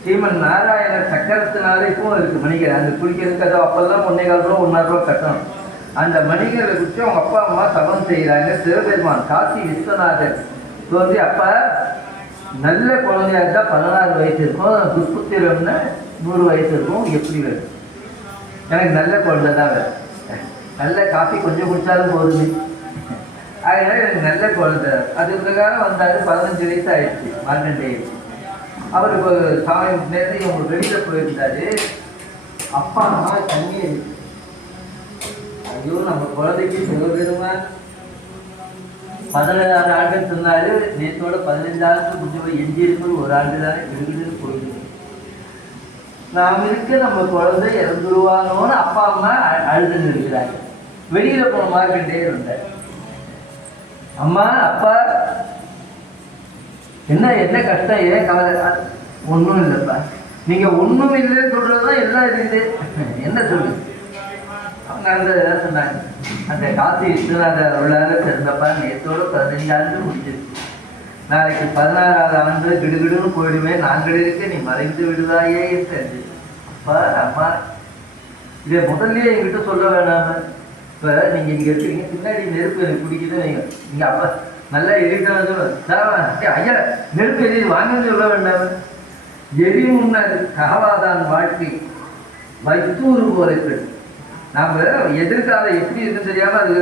ஸ்ரீமன் நாராயணர் சக்கரத்தினாலே இப்பவும் இருக்கு மணிகர். அந்த குளிக்கிறதுக்கு அதை அப்பெல்லாம் 1.25 ரூபா 1.5 ரூபா கட்டணும். அந்த மணிகரை குடிச்சு அவங்க அப்பா அம்மா தவம் செய்கிறாங்க. சிவபெருமான் காசி விஸ்வநாதர் தோன்றி, அப்பா நல்ல குழந்தையா இருந்தா 16 வயசு இருக்கும், புத்திரம்னா 100 வயசு இருக்கும், எப்படி வரும்? எனக்கு நல்ல குழந்தை தான் வேறு, நல்ல காஃபி கொஞ்சம் குடித்தாலும் போதுமே. அதனால எனக்கு நல்ல குழந்தை. அது பிரகாரம் வந்தாரு. 15 வயசு ஆயிடுச்சு மார்க்கண்டேயர். அவர் இப்போ சாமி நேரத்தை இவங்க வெளியில் போயிருந்தாரு. அப்பா அம்மா தண்ணீர், ஐயோ நம்ம குழந்தைக்கு சிவபெருமான் 16 ஆண்டுன்னு சொன்னாரு. நேற்றோட 15 ஆண்டு முடிஞ்சு போய் எஞ்சி இருக்கிறது ஒரு ஆண்டு தானே விருதுன்னு போயிடுது. நாம் இருக்க நம்ம குழந்தை இறந்துருவானோன்னு அப்பா அம்மா அழுதுன்னு இருக்கிறாங்க. வெளியில போன மார்க்கண்டே இருந்தார். அம்மா அப்பா என்ன கஷ்டம், ஏன் கவலை? ஒன்றும் இல்லைப்பா. நீங்க ஒன்றும் இல்லைன்னு சொல்றதுதான் எல்லாம் இருக்குது. என்ன சொல்லு? அவங்க அந்த சொன்னாங்க, அந்த காசி விஸ்வநாதர் உள்ளார பிறந்தப்பா நேற்றோட 15 ஆண்டு முடிஞ்சிருக்கு. நாளைக்கு 16ஆவது ஆண்டு கிடுகிடுன்னு போயிடுமே, நாங்கள் இருக்க நீ மறைந்து விடுவாயே தெரிஞ்சு. அப்பா அம்மா இதை முதல்ல எங்கிட்ட சொல்ல வேணாம. இப்போ நீங்கள் இங்கே இருக்கீங்க, பின்னாடி நெருப்பு எனக்கு பிடிக்குது. நீங்கள் அப்பா நல்லா எரிக்கணும். ஐயா நெருப்பு எரி வாங்கன்னு சொல்ல வேண்டாம. எரி முன்னாடி ககவாதான் வாழ்க்கை வைத்தூறு போல நாம் எதிர்காலம் எப்படி இருக்குன்னு தெரியாமல் அது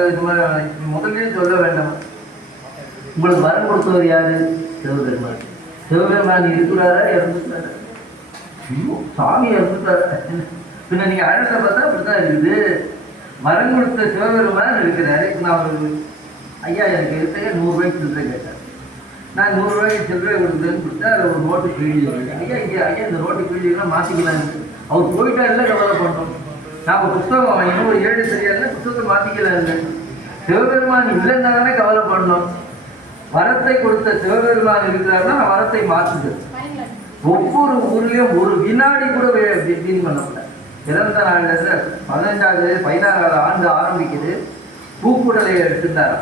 முதல்ல சொல்ல வேண்டாம். உங்களுக்கு வரம் கொடுத்தவர் யாரு? சிவபெருமான். சிவபெருமான் இருக்கிறாரா இறந்துட்டாரா? ஐயோ சாமி இறந்துட்டாரா? பின்ன நீங்க அழகை பார்த்தா அப்படித்தான் இருக்குது. வரம் கொடுத்த சிவபெருமான் இருக்கிறாரு. நான் ஒரு ஐயா எனக்கு எடுத்த 100 ரூபாய்க்கு சில்லறை கேட்டார். நான் 100 ரூபாய்க்கு சில்லறை கொடுத்தேன்னு கொடுத்தா அதில் ஒரு நோட்டு கிழி வருது. ஐயா ஐயா இந்த நோட்டு கிழிலாம் மாற்றிக்கலான்னு அவர் போயிட்டா இல்லை கவலை பண்ணோம். நாம் புத்தகம் வாங்கினோம், ஒரு 7 சரியால புத்தகத்தை மாற்றிக்கலாம் இல்லை. சிவபெருமான் இல்லைன்னா தானே கவலை பண்ணோம். வரத்தை கொடுத்த சிவபெருமான் இருக்கிறாருன்னா வரத்தை மாற்றுது. ஒவ்வொரு ஊர்லேயும் ஒரு வினாடி கூட வீண் பண்ணக்கூடாது. பிறந்த நாள்ல இருந்து 15வது 16வது ஆண்டு ஆரம்பிக்குது. பூக்குடலை எடுத்துட்டாரா,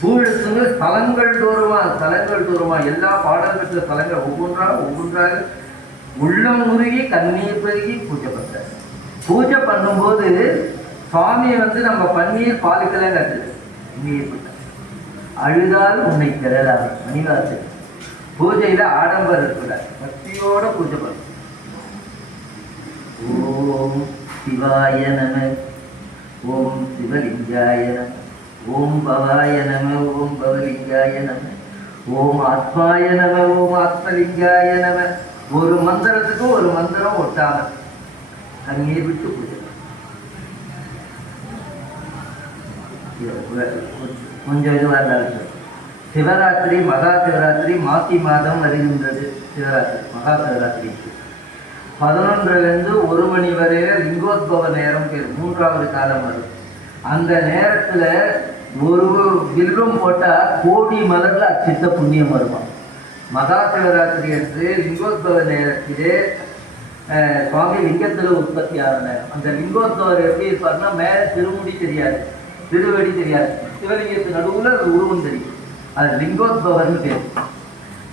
பூ எடுத்துன்னு தலங்கள் தோறுமா எல்லா பாடல் பெற்ற தலங்கள் ஒவ்வொன்றாக உள்ளம் உருகி கண்ணீர் பெருகி பூஜை பண்றாரு. பூஜை பண்ணும்போது சுவாமியை நம்ம பன்னீர் பாலுக்கெல்லாம் கட்டுது. அழுதால் உன்னை திரளாது மணிவாசு. பூஜையில ஆடம்பரம் இருக்கக்கூடாது, பக்தியோட பூஜை பண்ண. ஓம் சிவாய நம, ஓம் சிவலிங்காய நம, ஓம் பவாய நம, ஓம் பவலிங்காய நம, ஓம் ஆத்மாய நம, ஓம் ஆத்மலிங்காய நம. ஒரு மந்திரத்துக்கு ஒரு மந்திரம் ஒட்டாம கண்ணீர் விட்டு பூஜை. கொஞ்சம் இதுவாக இருந்தாலும் சிவராத்திரி மகா சிவராத்திரி மாசி மாதம் வருகின்றது. சிவராத்திரி மகா சிவராத்திரிக்கு 11லேருந்து 1 மணி வரையில லிங்கோத்பவ நேரம் பேர் 3வது காலம் வரும். அந்த நேரத்துல ஒரு வில்வம் போட்டா கோடி மலர்ல அச்சித்த புண்ணியம் வருமா. மகா சிவராத்திரி என்று லிங்கோத்பவ நேரத்திலே சுவாமி லிங்கத்தில் உற்பத்தி ஆன அந்த லிங்கோத்பவர் எப்படி இருப்பாருன்னா மேலே திருமுடி தெரியாது, திருவடி தெரியாது, சிவலிங்கத்து நடுவுல அது உருவம் தெரியும். அது லிங்கோத்பவர்னு பேர்.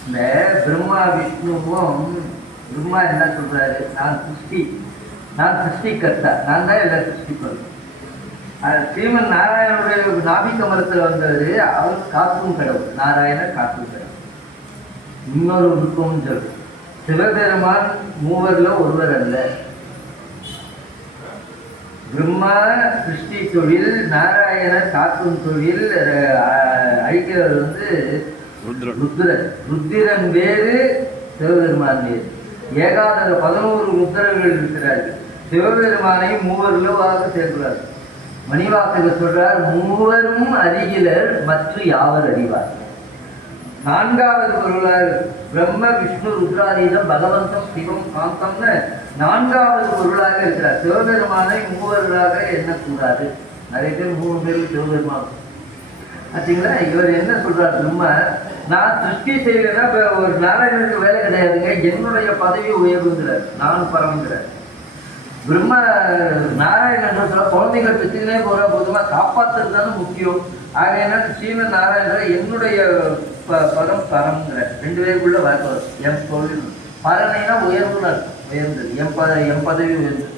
இந்த பிரம்மா விஷ்ணுவும் பிரம்மா என்ன சொல்றாரு, நான் சிருஷ்டிகர்த்தா, நான் தான் எல்லாம் சிருஷ்டி பண்ணுறேன். ஸ்ரீமன் நாராயணனுடைய நாபி கமலத்தில் வந்தது அவர் காக்கும் கடவுள். நாராயணர் காக்கும் கடவுள். இன்னொரு நுட்பம் சொல்லு, சிவபெருமான் 3ல் ஒருவர் அல்ல. பிரம்மா சிருஷ்டி தொழில், நாராயணர் காக்கும் தொழில், அழிக்கிறவர் ருத்ரன். ருத்திரன் வேறு, சிவபெருமான் வேறு. ஏகாதர 11 ருத்ரர்கள் இருக்கிறார்கள். சிவபெருமானை 3ல் சேர்க்கிறார். மணிவாசகர் சொல்றார், 3வரும் அறிகிலர் மற்ற யாவர் அறிவார். 4வது பொருளாக பிரம்ம விஷ்ணு ருத்ராதீதம் பகவந்தம் சிவம் காந்தம்னு 4வது பொருளாக இருக்கிறார். சிவபெருமானை 3வர்களாக எண்ணக்கூடாது. நிறைய பேர் 3 பேருக்கு சிவபெருமான் ஆச்சுங்களா. இவர் என்ன சொல்றார், பிரம்ம நான் சிருஷ்டி செய்யலைன்னா இப்போ ஒரு நாராயணனுக்கு வேலை கிடையாதுங்க, என்னுடைய பதவி உயர்வுங்கிறார், நான் பரவுங்கிறார். பிரம்ம நாராயணன் சொல்ல குழந்தைகள் பெற்றுக்கினே போகிற போதுமா காப்பாற்றுறது தானே முக்கியம். ஆக என்ன ஸ்ரீமன் நாராயணன் என்னுடைய பதம் பரம்ங்கிற 2 பேருக்குள்ள வரும். என் தொழில் பரனைனா உயர்வுன்னு உயர்ந்தது, என் பதவி உயர்ந்தது.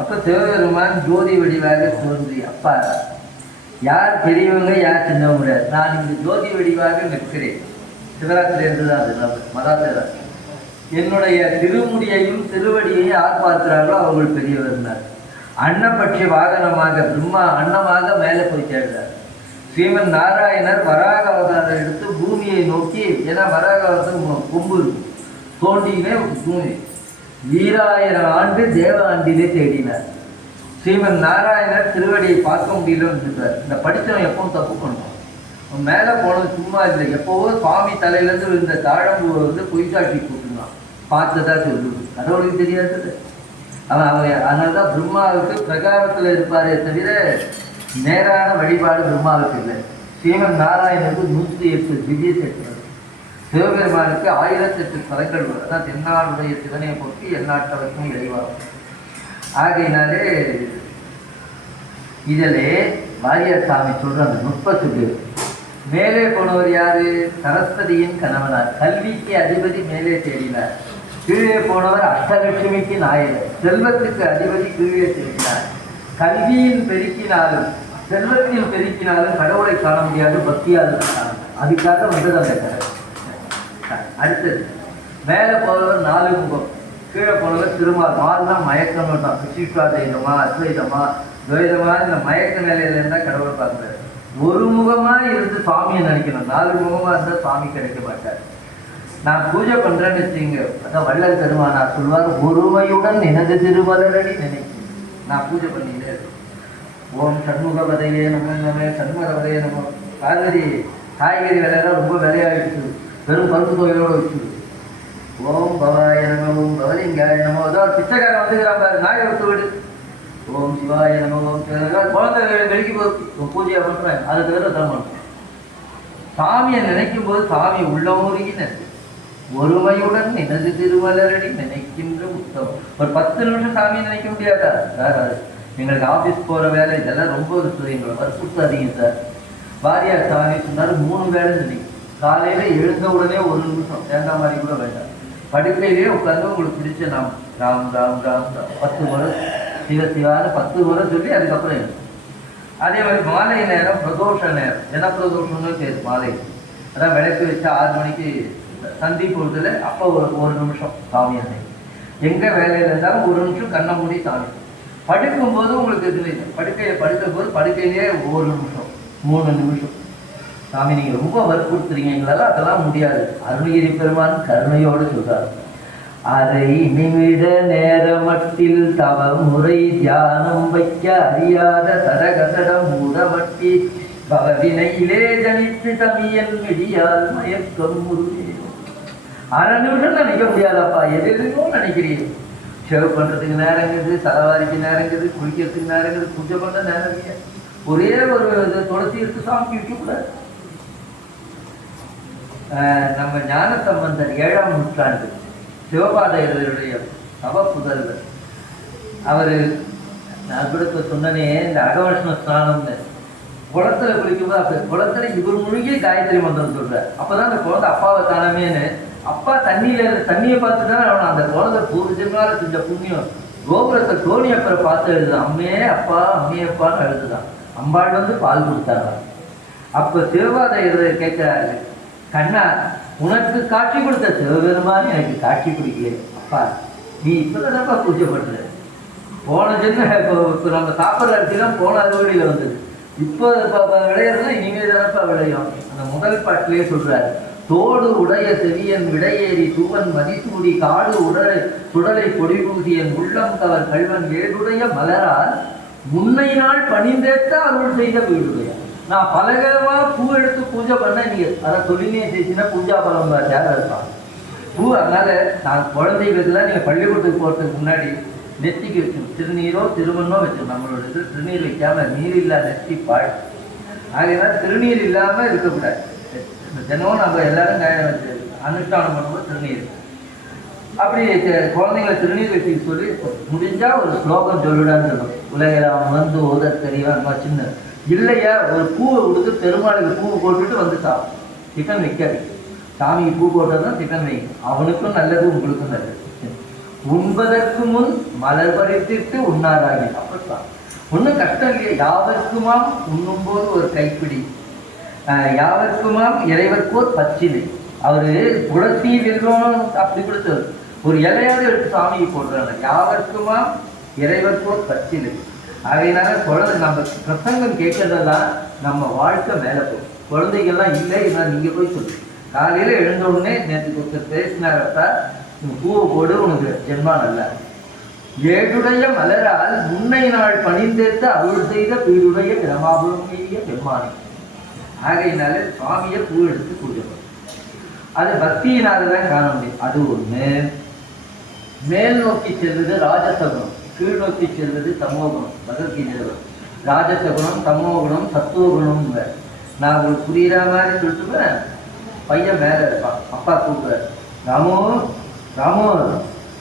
அப்போ சிவபெருமான் ஜோதி வடிவாக தோன்றி, அப்பா யார் பெரியவங்க யார் சின்னவங்க முடியாது, நான் இந்த ஜோதி வடிவாக நிற்கிறேன். சிவராத்திரி என்றுதான் அது மகாசிவராத்திரி. என்னுடைய திருமுடியையும் திருவடியையும் யார் பார்க்கிறார்களோ அவர்கள் பெரியவர். அன்னபட்சி வாகனமாக பிரம்மா அன்னமாக மேலே போய் சேர்ந்தார். ஸ்ரீமன் நாராயணர் வராக அவதாரம் எடுத்து பூமியை நோக்கி, ஏன்னா வராக அவதாரம் கொம்பு தோண்டினே பூமி 2000 ஆண்டு தேவ ஆண்டிலே தேடினார். ஸ்ரீமன் நாராயணர் திருவடியை பார்க்க முடியலன்னு சொல்றார். இந்த படித்தவன் எப்பவும் தப்பு பண்ணுவான். அவன் மேலே போனது சும்மா இல்லை, எப்போவோ சுவாமி தலையிலேருந்து இந்த தாழம்பூவை பொய்சாட்டி கூட்டுனான், பார்த்ததா சொல்லுது. கடவுளுக்கு தெரியாதது அவன். அதனால தான் பிரம்மாவுக்கு பிரகாரத்தில் இருப்பாரே தவிர நேரான வழிபாடு பிரம்மாவுக்கு இல்லை. ஸ்ரீமன் நாராயணனுக்கு 108 திவ்ய சேத்திரம், சிவபெருமானுக்கு 1008 ஸ்தலங்கள் வரும். அதான் தென்னாடுடைய சிவனையை பொறுத்து எந்நாட்டவருக்கும் இறைவாகும். ஆகையினாலே இதிலே வாரியார் சாமி சொல்ற அந்த நுட்ப சொல்லு. மேலே போனவர் யாரு? சரஸ்வதியின் கணவனார், கல்விக்கு அதிபதி மேலே தேடினார். கீழே போனவர் அஷ்டலட்சுமிக்கு நாயகர், செல்வத்துக்கு அதிபதி கீழே தேடினார். கல்வியின் பெருக்கினாலும் செல்வத்தில் பெருக்கினாலும் கடவுளை காண முடியாது, பக்தியால் காணும். அதுக்காக வந்தது அந்த கதை. அடுத்தது மேலே போனவர் 4 முகம், கீழே போனவர் திருமால். மால்னா மயக்கம் தான், விசிஷ்டா தெய்வமா அத்வைதமா துவைதமா, இந்த மயக்க நிலையில இருந்தால் கடவுளை பார்க்குறாரு. ஒரு முகமா இருந்து சுவாமியை நினைக்கணும். 4 முகமா இருந்தா சுவாமி கிடைக்க மாட்டார். நான் பூஜை பண்றேன்னு வச்சுங்க, அதான் வள்ளல் பெருமானார் சொல்வார், ஒருமையுடன் எனது திருமலரடி நினைக்கும். நான் பூஜை பண்ணிக்கிட்டே இருக்கேன். ஓம் சண்முகவதையே நம்ம சண்முகவதையே நம்ம. பார்வதி காய்கறி விலையெல்லாம் ரொம்ப விலையாயிடுச்சு, வெறும் பருப்பு தொகையோடு வச்சுது. ஓம் பவாய நம, ஓம் பவலிங்காய நம. அதாவது பிச்சைக்காரன் வந்துக்கிறான் பாரு, நாயை விட்டு விடு. ஓம் சிவாய நம, ஓம் குழந்தை வெளிக்கு போய் பூஜையை பண்றேன், அது தவிர தரமாட்டோம். சாமியை நினைக்கும் போது சாமி உள்ளமுருகி நினைக்கும். ஒருமையுடன் எனது திருமலரடி நினைக்கின்ற உத்தமம். ஒரு 10 நிமிஷம் சாமியை நினைக்க முடியாதா சார்? எங்களுக்கு ஆஃபீஸ் போகிற வேலை இதெல்லாம் ரொம்ப எங்களை வற்புறுத்தாதீங்க சார். வாரியார் சாமி சொன்னார் 3 வேலை நினைக்கும். காலையில் எழுந்த உடனே 1 நிமிஷம் தேங்காய் மாதிரி கூட வேண்டாம், படுக்கையிலேயே உட்காந்து உங்களுக்கு பிடிச்ச நாம் ராம் ராம் ராம் 10 முறை சிவ சிவான்னு 10 முறை சொல்லி அதுக்கப்புறம் எழுது. அதே மாதிரி மாலை நேரம் பிரதோஷ நேரம், ஜன பிரதோஷம்னு பேர் மாலை. அதான் விளக்கு வச்சா 6 மணிக்கு சந்தி பொழுதுல அப்போ ஒரு நிமிஷம் சாமி அன்னை. எங்கே வேலையில் இருந்தாலும் 1 நிமிஷம் கண்ணை மூடி சாமி. படுக்கும்போது உங்களுக்கு இது படுக்கையை படுக்கும் போது படுக்கையிலேயே 1 நிமிஷம் 3 நிமிஷம் சாமி நீங்கள் ரொம்ப வற்புறுத்துறீங்க, எங்களால் அதெல்லாம் முடியாது. அருணகிரி பெருமான் கருணையோடு சொல்றார், அதை நிமிட நேரமட்டில் தவ முறை தியானம் வைக்க அறியாத தடகதடம் மூடமட்டி பவவினையிலே ஜனித்து தமியன் விடியால் மயக்கம் முருகே. 1/2 நிமிஷம் தான் நிற்க முடியாதப்பா, எதுலையோ நினைக்கிறீங்க. ஷேவ் பண்ணுறதுக்கு நேரங்குது, சலவாரிக்கு நேரங்குது, குளிக்கிறதுக்கு நேரங்குது, பூஜை பண்ணுற நேரம் இல்லையா? ஒரே ஒரு துளசி எடுத்து சாமி வைக்கக்கூடாது. நம்ம ஞானசம்பந்தர் 7ஆம் நூற்றாண்டு சிவபாதையருடைய தவப்புதல்வர். அவர் நான் கூட சொன்னனே, இந்த அகவர்ஷண ஸ்நானம்னு குளத்துல குளிக்கும்போது அப்போ குளத்துல இவர் முழுகி காயத்ரி மந்திரம் சொல்றார். அப்போதான் அந்த குழந்தை அப்பாவை காணமேன்னு அப்பா தண்ணியை பார்த்துட்டான். அவன் அந்த குழந்தை பூர்வஜன்மால செஞ்ச புண்ணியம் கோபுரத்தை தோணியப்பரை பார்த்து எழுதுதான், அம்மே அப்பா அம்மே அப்பான்னு எழுதுதான். அம்பாள் வந்து பால் கொடுத்தாங்க. அப்போ சிவபாதையர் கேட்கிறாரு, கண்ணா உனக்கு காட்சி கொடுத்த சிவபெருமான் எனக்கு காட்சி கொடுக்கல அப்பா, நீ இப்பதானப்பா பூஜை பண்ற. போன ஜென்ம இப்போ நம்ம சாப்பிட்ற அரிசிலாம் போன அறுவடையில் வந்தது, இப்போ விளையாடுறதுலாம் இனிமே தானப்பா விளையும். அந்த முதல் பாட்டிலேயே சொல்றாரு, தோடு உடைய செவியன் விடையேறி தூவன் மதிசூடி காடு சுடலை பொடிபூசியன் உள்ளம் கவர் கல்வன் ஏடுடைய மலரால் முன்னை நாள் பணிந்தேத்த அருள் செய்த வீடுடைய. நான் பலகரமா பூ எடுத்து பூஜை பண்ண நீங்க அதை தொழிலே செய்ச்சுன்னா பூஜா பலம் தேவை இருப்பாங்க பூ. அதனால நான் குழந்தைகளுக்குலாம் நீங்க பள்ளிக்கூடத்துக்கு போறதுக்கு முன்னாடி நெத்திக்கு வச்சோம், திருநீரோ திருமண்ணோ வச்சோம். நம்மளோட இது திருநீர் வைக்காம நீர் இல்லாத நெத்தி பாடு. ஆகையெல்லாம் திருநீர் இல்லாம இருக்கக்கூடாது. தினமும் நம்ம எல்லாரும் அனுஷ்டானம் பண்ணும்போது திருநீர். அப்படி குழந்தைங்களை திருநீர் வச்சு சொல்லி முடிஞ்சா ஒரு ஸ்லோகம் சொல்லிடான்னு சொல்லணும். உலகெல்லாம் வந்து ஓத தெரியவா சின்ன இல்லையா, ஒரு பூவை கொடுத்து பெருமாளுக்கு பூவை போட்டுட்டு வந்து சாப்பிடும். சிக்கன் வைக்காது, சாமிக்கு பூ போட்டதுதான் சிக்கன் வைக்கும். அவனுக்கும் நல்லது, உங்களுக்கும் நல்லது. உண்பதற்கு முன் மலர் பறித்திட்டு உண்ணாராகி. அப்படித்தான் ஒன்றும் கஷ்டம் இல்லையா. யாவர்க்குமாம் உண்ணும்போது ஒரு கைப்பிடி, யாவர்க்குமாம் இறைவர்க்கோர் பச்சிலை. அவரு துளசி வெல்லம் அப்படி கொடுத்தவர் ஒரு இலையாவது எடுத்து சாமிக்கு போடுறாங்க. யாவர்க்குமாம் இறைவர்க்கோர் பச்சிலை. அதனால குழந்தை நம்ம பிரசங்கம் கேட்கறதெல்லாம் நம்ம வாழ்க்கை மேலே போகும். குழந்தைகள்லாம் இல்லை, நான் நீங்கள் போய் சொல்லு. காலையில் எழுந்த உடனே நேற்று ஒருத்தர் பேசினாரப்பா, பூவை போடு உனக்கு ஜென்மா நல்லா. ஏடுடைய மலரால் முன்னை நாள் பணிந்தேத்த அருள் செய்த பீடுடைய பிரமாபுரம் எய்திய பெருமானி. ஆகையினால சுவாமியை பூ எடுத்து பூஜை பண்ணும். அது பக்தியினால்தான் காண முடியும். அது ஒண்ணு. மேல் நோக்கி செல்வது ராஜசகுணம், கீழ் நோக்கி செல்வது தமோகுணம். பகவத்கீதை ராஜசகுணம், தமோகுணம், சத்துவகுணம். நான் உங்களுக்கு புரியுற மாதிரி சொல்லிட்டுவேன். பையன் மேல இருப்பான், அப்பா கூப்பிடுறாரு, ராமு ராமு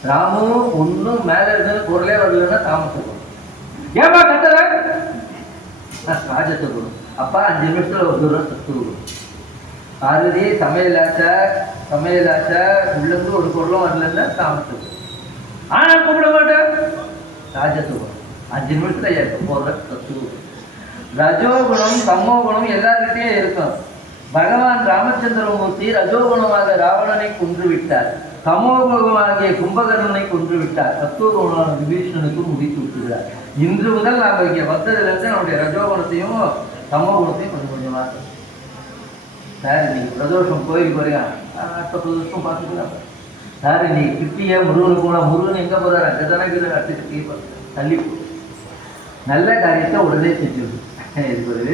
ராமு. ஒன்றும் மேல இருக்குன்னு பொருளே வரலன்னா தாமசகுணம். ஏமா கட்டுற? ராஜசகுணம். அப்பா 5 நிமிஷத்துல ஒரு தூரம் சத்துவகுணம். பார்வதி சமையலாச்சா உள்ளது ஒரு பொருளும் வரலன்னா தாமசகுணம். ஆனா கூப்பிட மாட்டேன், ராஜசகுணம். 5 நிமிஷத்துல ஏற்க போடுற சத்துவகுணம். ரஜோகுணம் தமோகுணம் எல்லார்கிட்டையும் இருக்கும். பகவான் ராமச்சந்திரமூர்த்தி ரஜோகுணமாக ராவணனை கொன்று விட்டார், தமோகுணமாகிய கும்பகர்ணனை கொன்று விட்டார், சத்துவகுணமான விபீஷணனுக்கும் முடித்து விட்டுகிறார். இன்று முதல் நாம் இங்கே வந்ததுலேருந்து நம்முடைய ரஜோகுணத்தையும் தம்ம குணத்தையும் கொஞ்சம் கொஞ்சம் மாற்றணும். சார் இன்னைக்கு பிரதோஷம் கோயிலுக்கு வரையா அடுத்த பிரதோஷம் பார்த்துக்கலாம். சார் இன்னைக்கு கிட்டிய முருகனுக்கு கூட முருகன் எங்கே போகிறார் அங்கே தானே அடுத்து கிட்டியே பார்த்து தள்ளி நல்ல காரியத்தை உடனே செஞ்சு இதுக்கு ஒரு